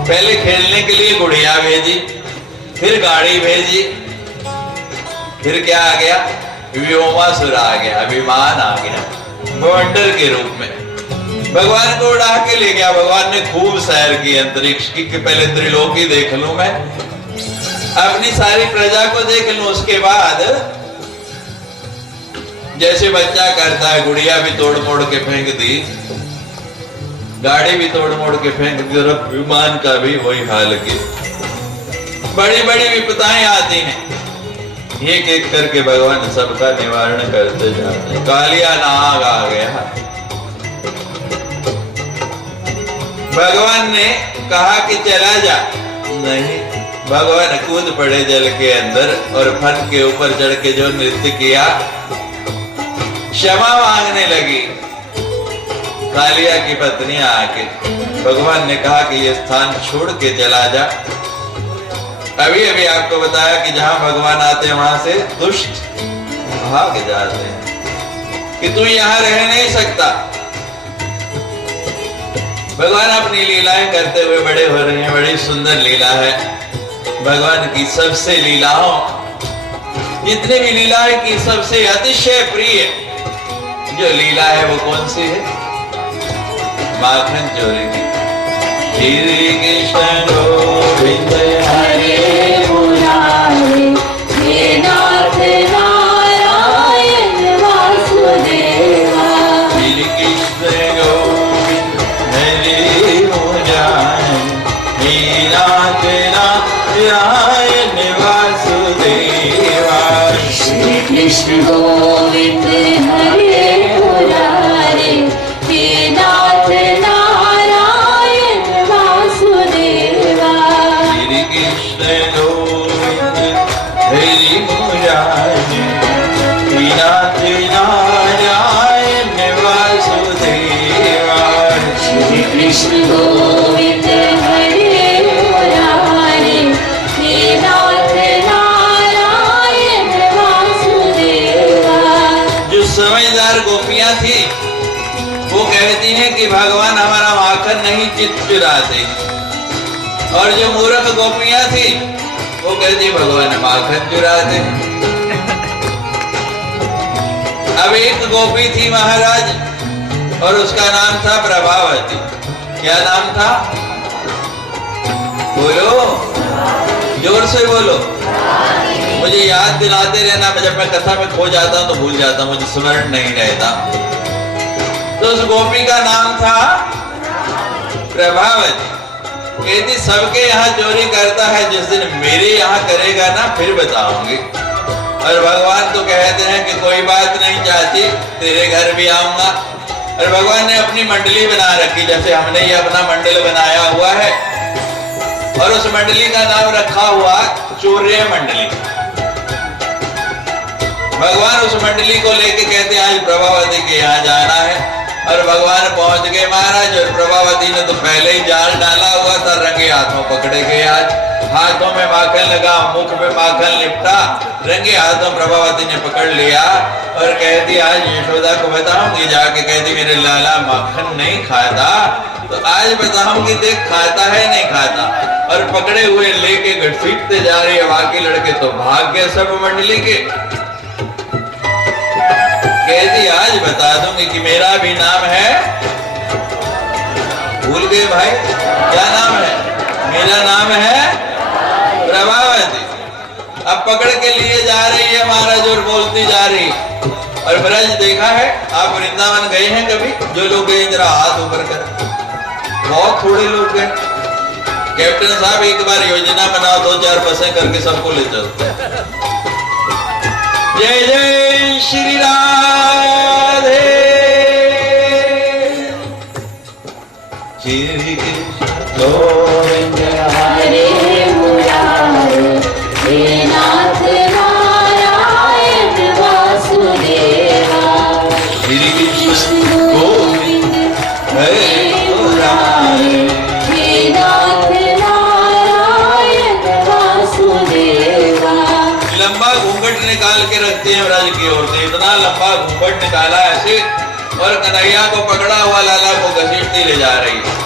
पहले खेलने के लिए गुड़िया भेजी, फिर गाड़ी भेजी, फिर क्या आ गया? व्योमासुर आ गया, विमान आ गया, बवंडर के रूप में। भगवान को उड़ा के ले गया। भगवान ने खूब सैर की अंतरिक्ष की, कि पहले त्रिलोकी देख लूं मैं, अपनी सारी प्रजा को देख लूं। उसके बाद जैसे बच्चा करता है, गुड़िया भी तोड़ मोड़ के फेंक दी, गाड़ी भी तोड़ मोड़ के फेंक दी, और विमान का भी वही हाल किया। बड़ी बड़ी विपदाएं आती हैं, एक एक करके भगवान सबका निवारण करते जाते हैं। कालिया नाग आ गया। भगवान ने कहा कि चला जा, नहीं। भगवान कूद पड़े जल के अंदर और फन के ऊपर चढ़ के जो नृत्य किया, क्षमा मांगने लगी। कालिया की पत्नियां आके भगवान ने कहा कि ये स्थान छोड़ के चला जा। अभी अभी आपको बताया कि जहां भगवान आते हैं वहां से दुष्ट भाग जाते हैं, कि तू यहां रह नहीं सकता। भगवान अपनी लीलाएं करते हुए बड़े हो रहे हैं। बड़ी सुंदर लीला है भगवान की। सबसे लीलाओं, जितने भी लीलाएं की सबसे अतिशय प्रिय जो लीला है वो कौन सी है? माखन चोरी की। श्री कृष्ण गोविंद हरे मुरारे, हे नाथ नारायण वासुदेवा। श्री कृष्ण गोविंद हरे मुरारे, हे नाथ नारायण वासुदेवा। श्री कृष्ण गोविंद हरे मुरारे, हे नाथ नारायण वासुदेवा। श्री कृष्ण गोविंद हरि मुरारे, हे नाथ नारायण वासुदेवा। श्री कृष्ण गोविंद हरे मुरारे, हे नाथ नारायण वासुदेवा। जो समझदार गोपियां थी वो कहती हैं कि भगवान हमारा माखन नहीं चित्त चुराते, और जो मूर्ख गोपियां थी वो कहती भगवान माखन चुराते। अब एक गोपी थी महाराज, और उसका नाम था प्रभावती। क्या नाम था? बोलो, जोर से बोलो। मुझे याद दिलाते रहना, जब मैं कथा में खो जाता हूं तो भूल जाता हूं, मुझे स्मरण नहीं रहता। तो उस गोपी का नाम था प्रभावती। कहती सबके यहाँ चोरी करता है, जिस दिन मेरे यहाँ करेगा ना फिर बताऊंगी। और भगवान तो कहते हैं कि कोई बात नहीं चाहती, तेरे घर भी आऊंगा। और भगवान ने अपनी मंडली बना रखी, जैसे हमने ये अपना मंडल बनाया हुआ है, और उस मंडली का नाम रखा हुआ चौर्य मंडली। भगवान उस मंडली को लेके कहते हैं आज प्रभावती के यहाँ जाना है। और भगवान पहुंच गए महाराज। और प्रभावती ने तो पहले ही जाल डाला हुआ था, रंगे हाथों पकड़े गए। आज हाथों में माखन लगा, मुख में माखन लिपटा, रंगे हाथों प्रभावती ने पकड़ लिया और कहती आज यशोदा को बताऊंगी जाके। कहती मेरे लाला माखन नहीं खाता, तो आज बताऊंगी देख खाता है नहीं खाता। और पकड़े हुए लेके घसीटते जा रही है। बाकी लड़के तो भाग गए सब मंडली के। कहती आज बता दूंगी कि मेरा भी नाम है। भूल गए भाई क्या नाम है? मेरा नाम है प्रभावती। अब पकड़ के लिए जा रही है महाराज और बोलती जा रही। और ब्रज देखा है आप? वृंदावन गए हैं कभी? जो लोग गए जरा हाथ ऊपर कर। बहुत थोड़े लोग गए। कैप्टन साहब एक बार योजना बनाओ, 2-4 बसें करके सबको ले चलते। जय जय श्री राधे। श्री कृष्ण गोविंद हरे मुरारे, हे नाथ नारायण वासुदेवा। श्री कृष्ण गोविंद हरे मुरारे, हे नाथ नारायण वासुदेवा। लंबा घूंघट निकाल के रखते हैं ब्रज की ओर से। इतना लंबा घूंघट निकाला ऐसे, और कन्हैया को पकड़ा हुआ लाला को घसीटती ले जा रही है।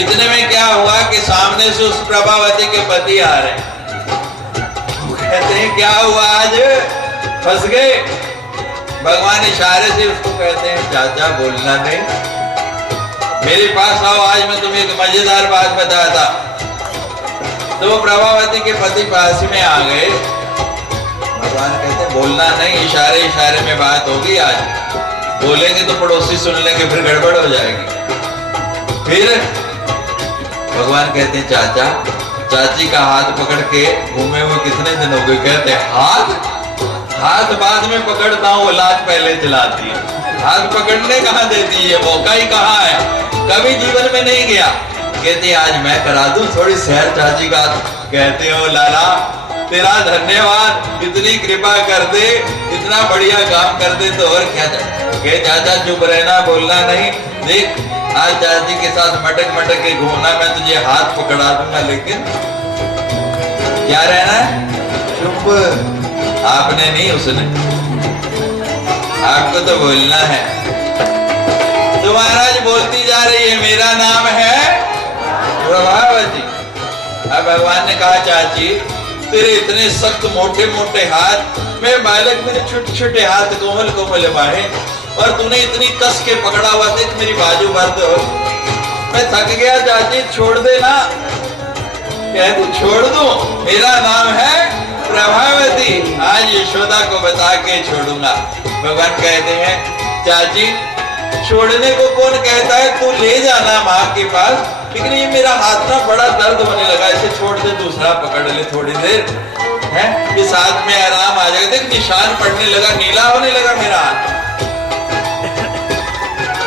इतने में क्या हुआ कि सामने से उस प्रभावती के पति आ रहे हैं। वो कहते हैं क्या हुआ आज फंस गए? भगवान इशारे से उसको कहते हैं चाचा बोलना नहीं, मेरे पास आओ, आज मैं तुम्हें एक मजेदार बात बताता। तो वो प्रभावती के पति पास में आ गए। भगवान कहते हैं बोलना नहीं, इशारे इशारे में बात होगी। आज बोलेंगे तो पड़ोसी सुन लेंगे, फिर गड़बड़ हो जाएगी। फिर भगवान कहते हैं चाचा, चाची का हाथ पकड़ के घूमे हुए कितने दिन हो गए? कहते हैं हाथ बाद में पकड़ता हूँ, लात पहले चलाती है। हाथ पकड़ने कहाँ देती है? मौका ही कहाँ है? कभी जीवन में नहीं गया। कहते आज मैं करा दूं थोड़ी सैर चाची का। कहते हो लाला तेरा धन्यवाद, इतनी कृपा कर दे, इतना बढ़िया काम कर दे तो और क्या। कहे चाचा चुप रहना, बोलना नहीं। देख आज चाची के साथ मटक मटक के घूमना, मैं तुझे हाथ पकड़ा दूंगा, लेकिन क्या रहना है? चुप। आपने नहीं, उसने। आपको तो बोलना है। तो महाराज बोलती जा रही है मेरा नाम है प्रभावती। अब भगवान ने कहा चाची तेरे इतने सख्त मोटे मोटे हाथ, मैं बालक मेरे छोटे छोटे हाथ, कोमल कोमल बाहें, और तूने इतनी कस के पकड़ा हुआ, देख मेरी बाजू बंद हो। मैं थक गया चाची, छोड़ देना। कहती छोड़ दूं? मेरा नाम है प्रभावती, आज यशोदा को बता के छोड़ूंगा। भगवान कहते हैं चाची छोड़ने को कौन कहता है, तू ले जाना माँ के पास, लेकिन ये मेरा हाथ ना बड़ा दर्द होने लगा, इसे छोड़ दे, दूसरा पकड़ ले थोड़ी देर है, इस हाथ में आराम आ जाएगा। देख निशान पड़ने लगा, नीला होने लगा मेरा हाथ।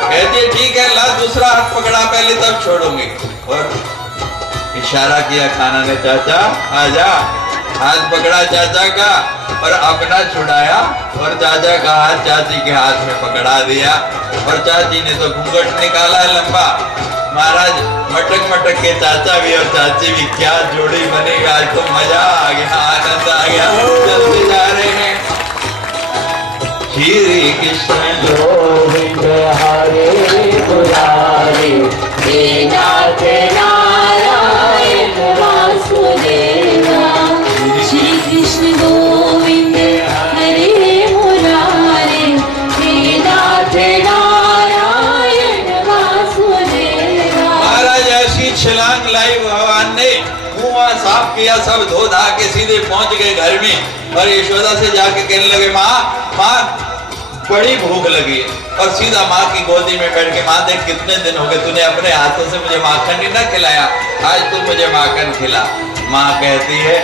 कहती है ठीक है, ला दूसरा हाथ पकड़ा पहले तब छोड़ूंगी। और इशारा किया खाना ने, चाचा आजा। हाथ पकड़ा चाचा का और अपना छुड़ाया, और चाचा का हाथ चाची के हाथ में पकड़ा दिया। और चाची ने तो घूंघट निकाला लंबा। महाराज मटक मटक के चाचा भी और चाची भी, क्या जोड़ी बनी। आज तो मजा आ गया, आनंद आ गया। चलते जा रहे हैं। श्री कृष्ण गोविंद हरे मुरारे, हे नाथ नारायण वासुदेवा। श्री कृष्ण गोविंद हरे मुरारे, हे नाथ नारायण वासुदेवा। महाराज ऐसी छलांग लाई भगवान ने, मुंह साफ किया, सब धो धा के सीधे पहुंच गए घर में। और यशोदा से जाके कहने लगे माँ बड़ी भूख लगी है। और सीधा माँ की गोदी में बैठ के, माँ देख कितने दिन हो गए तूने अपने हाथों से मुझे माखन ही ना खिलाया, आज तू मुझे माखन खिला। माँ कहती है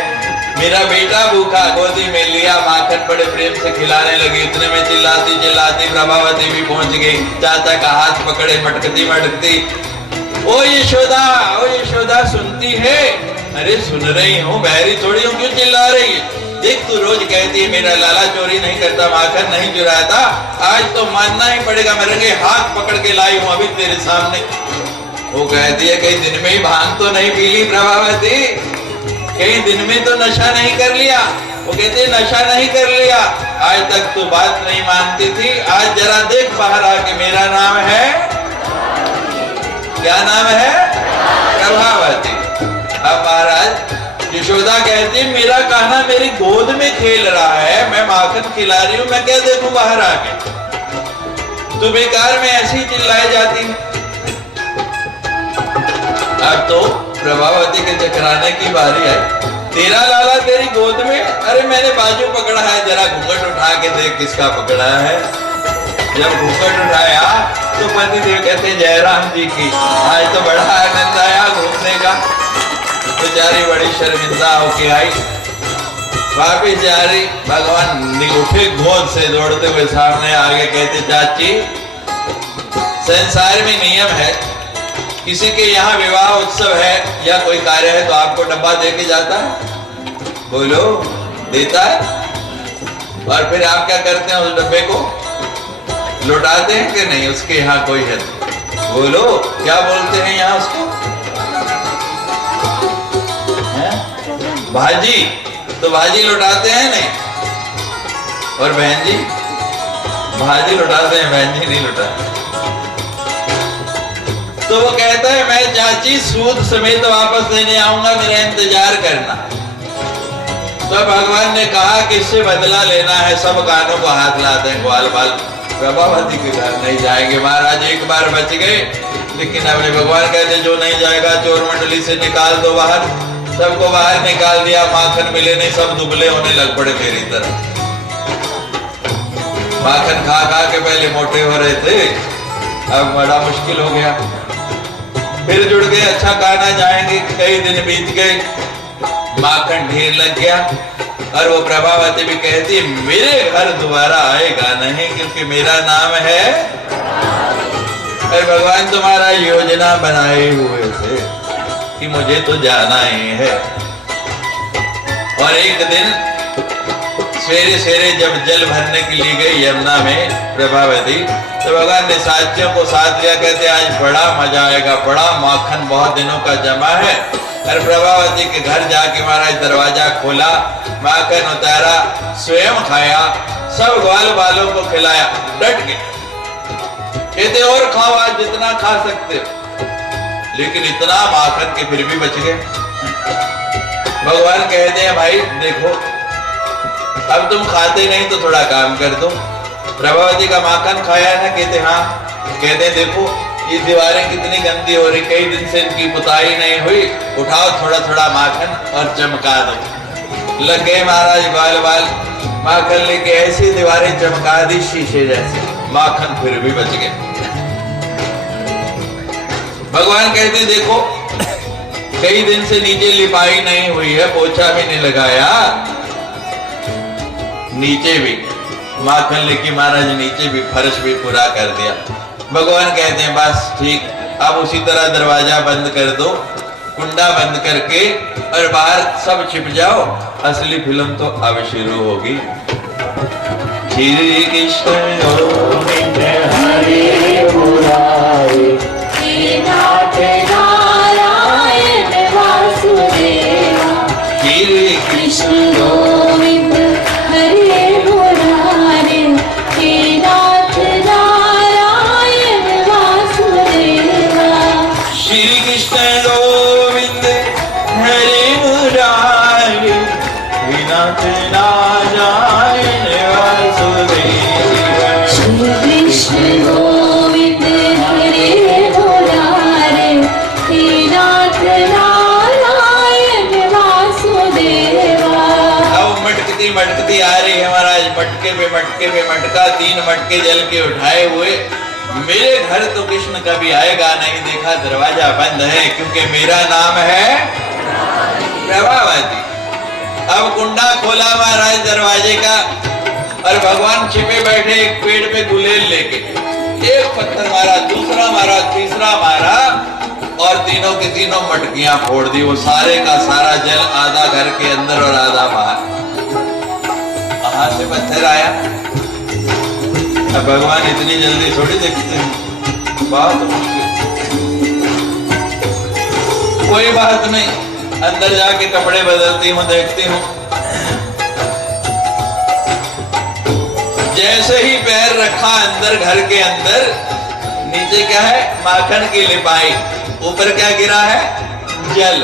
मेरा बेटा भूखा, गोदी में लिया, माखन बड़े प्रेम से खिलाने लगी। इतने में चिल्लाती चिल्लाती प्रभावती भी पहुंच गई। चाचा का हाथ पकड़े मटकती मटकती, ओ यशोदा सुनती है? अरे सुन रही हूँ, बहरी थोड़ी हूँ, क्यों चिल्ला रही है? देख तू रोज कहती है मेरा लाला चोरी नहीं करता, माखन नहीं चुराता, आज तो मानना ही पड़ेगा, मैं रंगे हाथ पकड़ के लाई हूं अभी तेरे सामने। वो कहती है कहीं दिन में ही भांग तो नहीं पी ली प्रभावती, कहीं दिन में तो नशा नहीं कर लिया। वो कहते नशा नहीं कर लिया, आज तक तू बात नहीं मानती थी, आज जरा देख बाहर आके, मेरा नाम है, क्या नाम है? प्रभावती। अब महाराज यशोदा कहती मेरा कान्हा मेरी गोद में खेल रहा है, मैं माखन खिला रही हूं, मैं क्या देखूं बाहर आके? तू बेकार में ऐसी चिल्लाई जाती है। अब तो प्रभावती के चकराने की बारी आई। तेरा लाला तेरी गोद में? अरे मैंने बाजू पकड़ा है, जरा घूंघट उठा के देख किसका पकड़ा है। जब घूंघट उठाया तो पतिदेव कहते जयराम जी की, आज तो बड़ा आनंद आया घूमने का। बेचारी बड़ी शर्मिंदा होके आई, वापिस जा रही, भगवान उठे गोद से दौड़ते हुए सामने आगे कहते चाची, संसार में नियम है, किसी के यहाँ विवाह उत्सव है या कोई कार्य है तो आपको डब्बा दे के जाता है, बोलो देता है, और फिर आप क्या करते हैं? उस डब्बे को लौटाते हैं कि नहीं? उसके यहाँ कोई है बोलो, क्या बोलते हैं यहाँ उसको? भाजी, तो भाजी लौटाते हैं नहीं? और बहन जी? भाजी लौटाते हैं, बहन जी नहीं लौटाते। तो वो कहता है मैं चाची सूद समेत वापस लेने आऊंगा, मेरा इंतजार करना। तो भगवान ने कहा कि इससे बदला लेना है, सब कानों को हाथ लाते हैं, ग्वाल बाल प्रभावती के घर नहीं जाएंगे। महाराज एक बार बच गए, लेकिन अपने भगवान कहते जो नहीं जाएगा चोर मंडली से निकाल दो बाहर। सबको बाहर निकाल दिया, माखन मिले नहीं, सब दुबले होने लग पड़े मेरी तरह। माखन खा खा के पहले मोटे हो रहे थे, अब बड़ा मुश्किल हो गया। फिर जुड़ गए, अच्छा खाना जाएंगे, कई दिन बीत गए, माखन ढेर लग गया, और वो प्रभावती भी कहती मेरे घर दोबारा आएगा नहीं, क्योंकि मेरा नाम है। अरे भगवान तुम्हारा योजना बनाए हुए थे कि मुझे तो जाना ही है। और एक दिन सवेरे सवेरे जब जल भरने के लिए गई यमुना में प्रभावती, तो भगवान ने साथियों को साथ लिया, कहते आज बड़ा मजा आएगा, बड़ा माखन बहुत दिनों का जमा है। और प्रभावती के घर जाके महाराज दरवाजा खोला, माखन उतारा, स्वयं खाया, सब ग्वाल बालों को खिलाया, डट के कहते और खाओ आज जितना खा सकते हो, लेकिन इतना माखन के फिर भी बच गए। भगवान कहते हैं भाई देखो अब तुम खाते नहीं तो थोड़ा काम कर दो। प्रभावती का माखन खाया है ना? कहते हाँ। कहते देखो ये दीवारें कितनी गंदी हो रही, कई दिन से इनकी पुताई नहीं हुई, उठाओ थोड़ा थोड़ा माखन और चमका दो। लग गए महाराज बाल बाल माखन लेके, ऐसी दीवारें चमका दी शीशे जैसे, माखन फिर भी बच गए। भगवान कहते देखो कई दिन से नीचे लिपाई नहीं हुई है, पोछा भी नहीं लगाया, नीचे भी माखन लेके महाराज नीचे भी फर्श भी पूरा कर दिया। भगवान कहते हैं बस ठीक, अब उसी तरह दरवाजा बंद कर दो, कुंडा बंद करके, और बाहर सब छिप जाओ, असली फिल्म तो अब शुरू होगी। श्री कृष्ण गोविंद हरे मुरारे, नाथ नारायण वासुदेवा, श्री कृष्ण गोविंद हरे मुरारे, नाथ नारायण वासुदेवा। श्री कृष्ण गोविंद हरे मुरारे, नाथ नारायण वासुदेवा। श्री कृष्ण गोविंद हरे मुरारे, नाथ नारायण वासुदेवा। अब मटकती मटकती आ रही है महाराज, मटके पे मटका, 3 मटके जल के उठाए हुए। मेरे घर तो कृष्ण कभी आएगा नहीं, देखा दरवाजा बंद है, क्योंकि मेरा नाम है प्रभावती। अब कुंडा खोला महाराज दरवाजे का, और भगवान छिपे बैठे एक पेड़ पे गुलेल लेके, एक पत्थर मारा, दूसरा मारा, तीसरा मारा, और तीनों की तीनों मटकियां फोड़ दी। वो सारे का सारा जल आधा घर के अंदर और आधा बाहर। कहां से पत्थर आया। अब भगवान इतनी जल्दी थोड़ी देखते हैं, बहुत मुश्किल। कोई बात नहीं, अंदर जाके कपड़े बदलती हूँ, देखती हूँ। जैसे ही पैर रखा अंदर, घर के अंदर, नीचे क्या है, माखन की लिपाई, ऊपर क्या गिरा है, जल।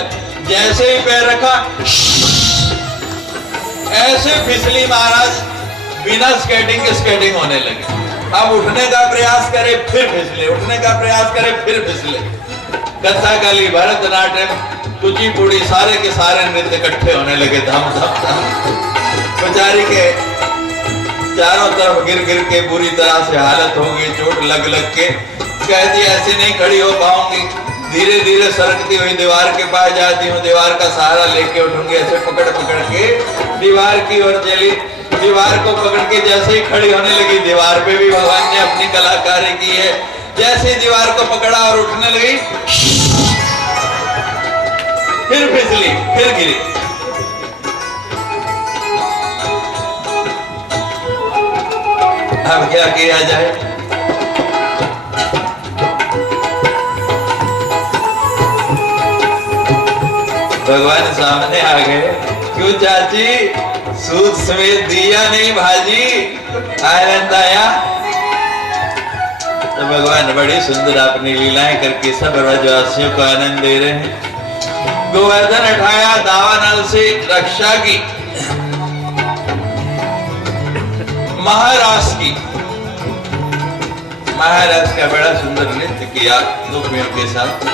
जैसे ही पैर रखा, ऐसे फिसली महाराज, बिना स्केटिंग के स्केटिंग होने लगे। अब उठने का प्रयास करे, फिर फिसले, उठने का प्रयास करे, फिर फिसले। कथकली, भरतनाट्यम, कुचिपुड़ी, सारे के सारे नृत्य इकट्ठे होने लगे, धम धम धम। बेचारी के चारों तरफ गिर गिर के बुरी तरह से हालत हो गई, चोट लग लग के। कहती ऐसे नहीं खड़ी हो पाऊंगी, धीरे धीरे सरकती हुई दीवार के पास जाती हूँ, दीवार का सहारा लेके उठूंगी। ऐसे पकड़ पकड़ के दीवार की ओर चली। दीवार को पकड़ के जैसे ही खड़ी होने लगी, दीवार पे भी भगवान ने अपनी कलाकारी की है। जैसे ही दीवार को पकड़ा और उठने लगी, फिर फिसली, फिर गिरी। अब क्या किया जाए। भगवान सामने आ गए। क्यों चाची, सूद समेत दिया नहीं भाजी, आनंद आया। तो भगवान बड़ी सुंदर अपनी लीलाएं करके सब ब्रजवासियों को आनंद दे रहे हैं। गोवर्धन उठाया, दावानल से रक्षा की, महाराज की। महाराज का बड़ा सुंदर नृत्य किया गोपियों के साथ।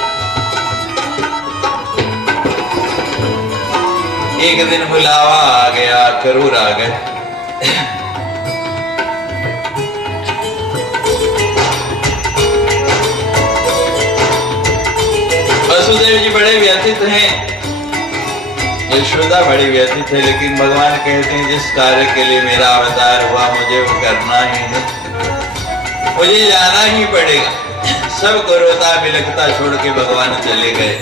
एक दिन बुलावा आ गया, करूर आ गए। वसुदेव जी बड़े व्यथित हैं, यशोदा बड़ी व्यथित है, लेकिन भगवान कहते हैं जिस कार्य के लिए मेरा अवतार हुआ, मुझे वो करना ही है, मुझे जाना ही पड़ेगा। सब को रोता बिलखता छोड़ के भगवान चले गए।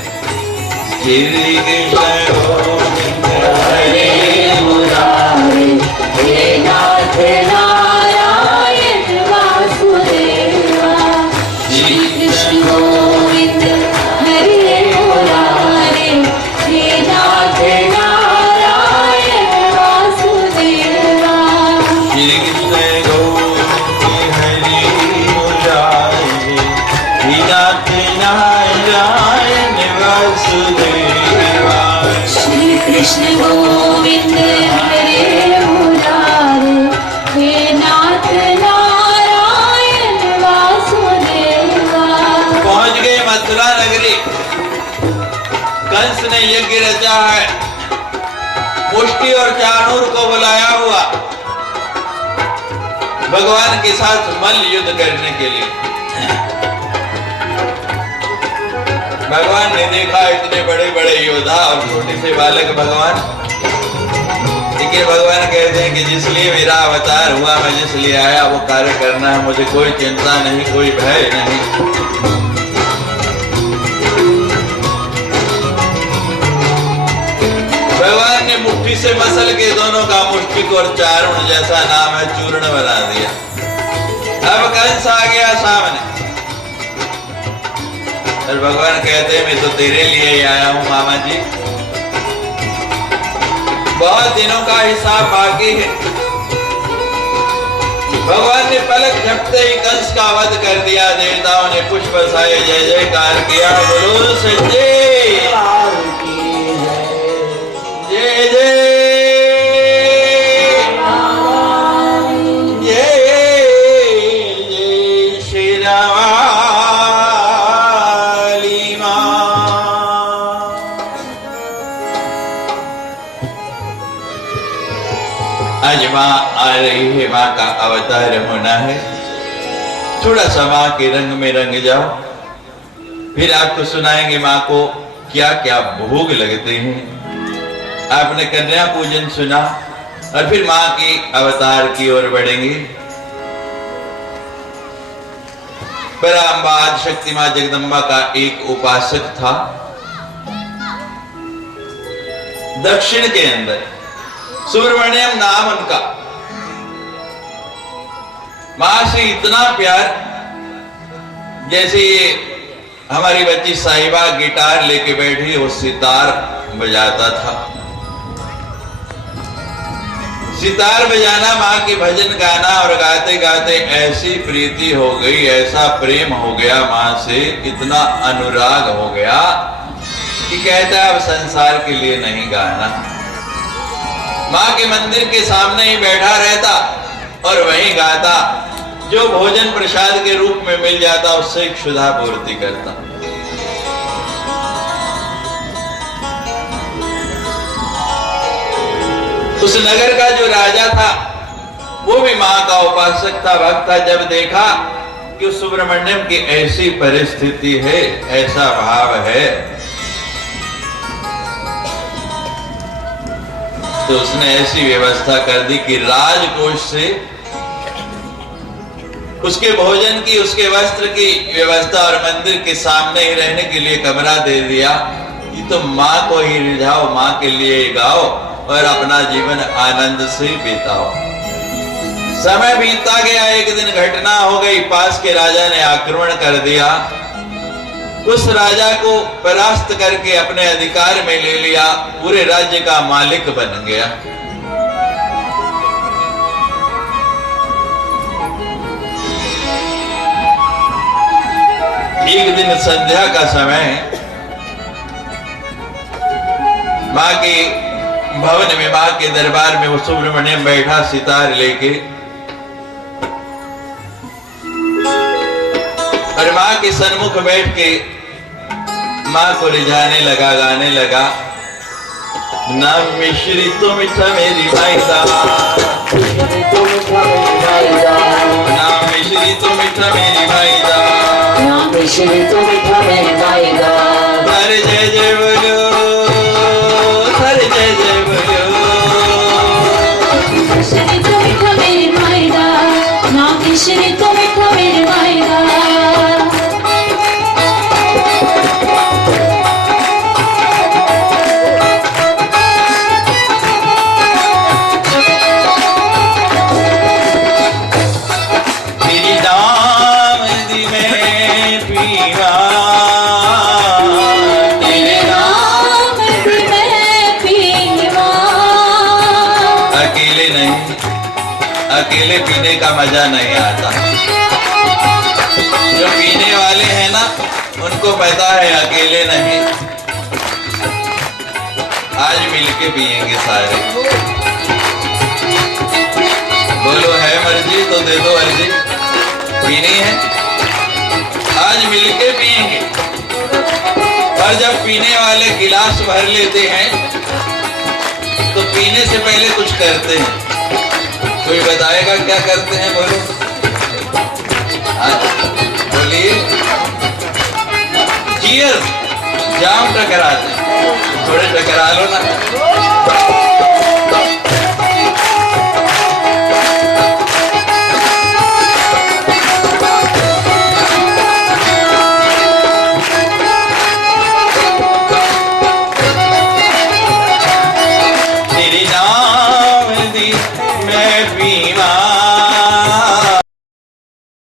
श्री कृष्ण गोविंद हरे मुरारे, हे नाथ नारायण वासुदेवा। श्री कृष्ण गोविंद हरे मुरारे, हे नाथ नारायण वासुदेवा। श्री कृष्ण गोविंद हरे मुरारे, हे नाथ नारायण वासुदेवा। श्री कृष्ण गोविंद हरे मुरारे, हे नाथ नारायण वासुदेवा। पहुंच गए मथुरा नगरी। कंस ने यज्ञ रचा है, मुष्टि और चाणूर को बुलाया हुआ भगवान के साथ मल्ल युद्ध करने के लिए। भगवान ने देखा इतने बड़े बड़े योद्धा और छोटे से बालक भगवान। देखिए भगवान कहते हैं कि जिसलिए मेरा अवतार हुआ, मैं जिस लिए आया वो कार्य करना है, मुझे कोई चिंता नहीं, कोई भय नहीं। भगवान ने मुट्ठी से मसल के दोनों का मुष्टिक और चारुण जैसा नाम है, चूर्ण बना दिया। अब कंस आ गया सामने और भगवान कहते हैं मैं तो तेरे लिए ही आया हूं मामा जी, बहुत दिनों का हिसाब बाकी है। भगवान ने पलक झपते ही कंस का वध कर दिया। देवताओं ने पुष्प बरसाए, जय जयकार किया। बोलो सच्चे जय जय आज माँ आ रही है, माँ का अवतार होना है। थोड़ा सा माँ के रंग में रंग जाओ, फिर आपको सुनाएंगे माँ को क्या क्या भोग लगते हैं। आपने कन्या पूजन सुना और फिर माँ की अवतार की ओर बढ़ेंगे। पराम्बा शक्ति माँ जगदम्बा का एक उपासक था दक्षिण के अंदर, सुब्रमण्यम नाम उनका। माँ से इतना प्यार, जैसे ये हमारी बच्ची साहिबा गिटार लेके बैठी, वो सितार बजाता था। सितार बजाना, माँ के भजन गाना, और गाते गाते ऐसी प्रीति हो गई, ऐसा प्रेम हो गया माँ से, इतना अनुराग हो गया कि कहता है अब संसार के लिए नहीं गाना। माँ के मंदिर के सामने ही बैठा रहता और वहीं गाता, जो भोजन प्रसाद के रूप में मिल जाता उससे एक क्षुधा पूर्ति करता। उस नगर का जो राजा था वो भी मां का उपासक था, भक्त था। जब देखा कि उस सुब्रमण्यम की ऐसी परिस्थिति है, ऐसा भाव है, तो उसने ऐसी व्यवस्था कर दी कि राजकोष से उसके भोजन की, उसके वस्त्र की व्यवस्था और मंदिर के सामने ही रहने के लिए कमरा दे दिया कि तुम माँ को ही रिझाओ, माँ के लिए गाओ और अपना जीवन आनंद से बिताओ। समय बीतता गया, एक दिन घटना हो गई, पास के राजा ने आक्रमण कर दिया। उस राजा को परास्त करके अपने अधिकार में ले लिया, पूरे राज्य का मालिक बन गया। एक दिन संध्या का समय, मां के भवन में, मां के दरबार में वो सुब्रमण्यम बैठा सितार लेके, और मां के सन्मुख बैठ के मां को रिझाने लगा, गाने लगा। ना मिश्री तो मीठा मेरी भाईदा, ना मिश्री तो मीठा मेरी भाईदा, मिश्री तो मीठा मेरी भाईदा। हर जय जय बोलो, हर जय जय बोलो। मिश्री तो मीठा मेरी भाईदा, ना मिश्री तो मीठा मेरी भाईदा। अकेले पीने का मजा नहीं आता। जो पीने वाले हैं ना, उनको पता है अकेले नहीं, आज मिलके पिएंगे सारे। बोलो है मर्जी तो दे दो अर्जी, पीनी है आज मिलके पिएंगे। और जब पीने वाले गिलास भर लेते हैं तो पीने से पहले कुछ करते हैं। कोई बताएगा क्या करते हैं? बोलो, बोलिए। चीयर, जाम टकराते, थोड़े टकरा लो ना।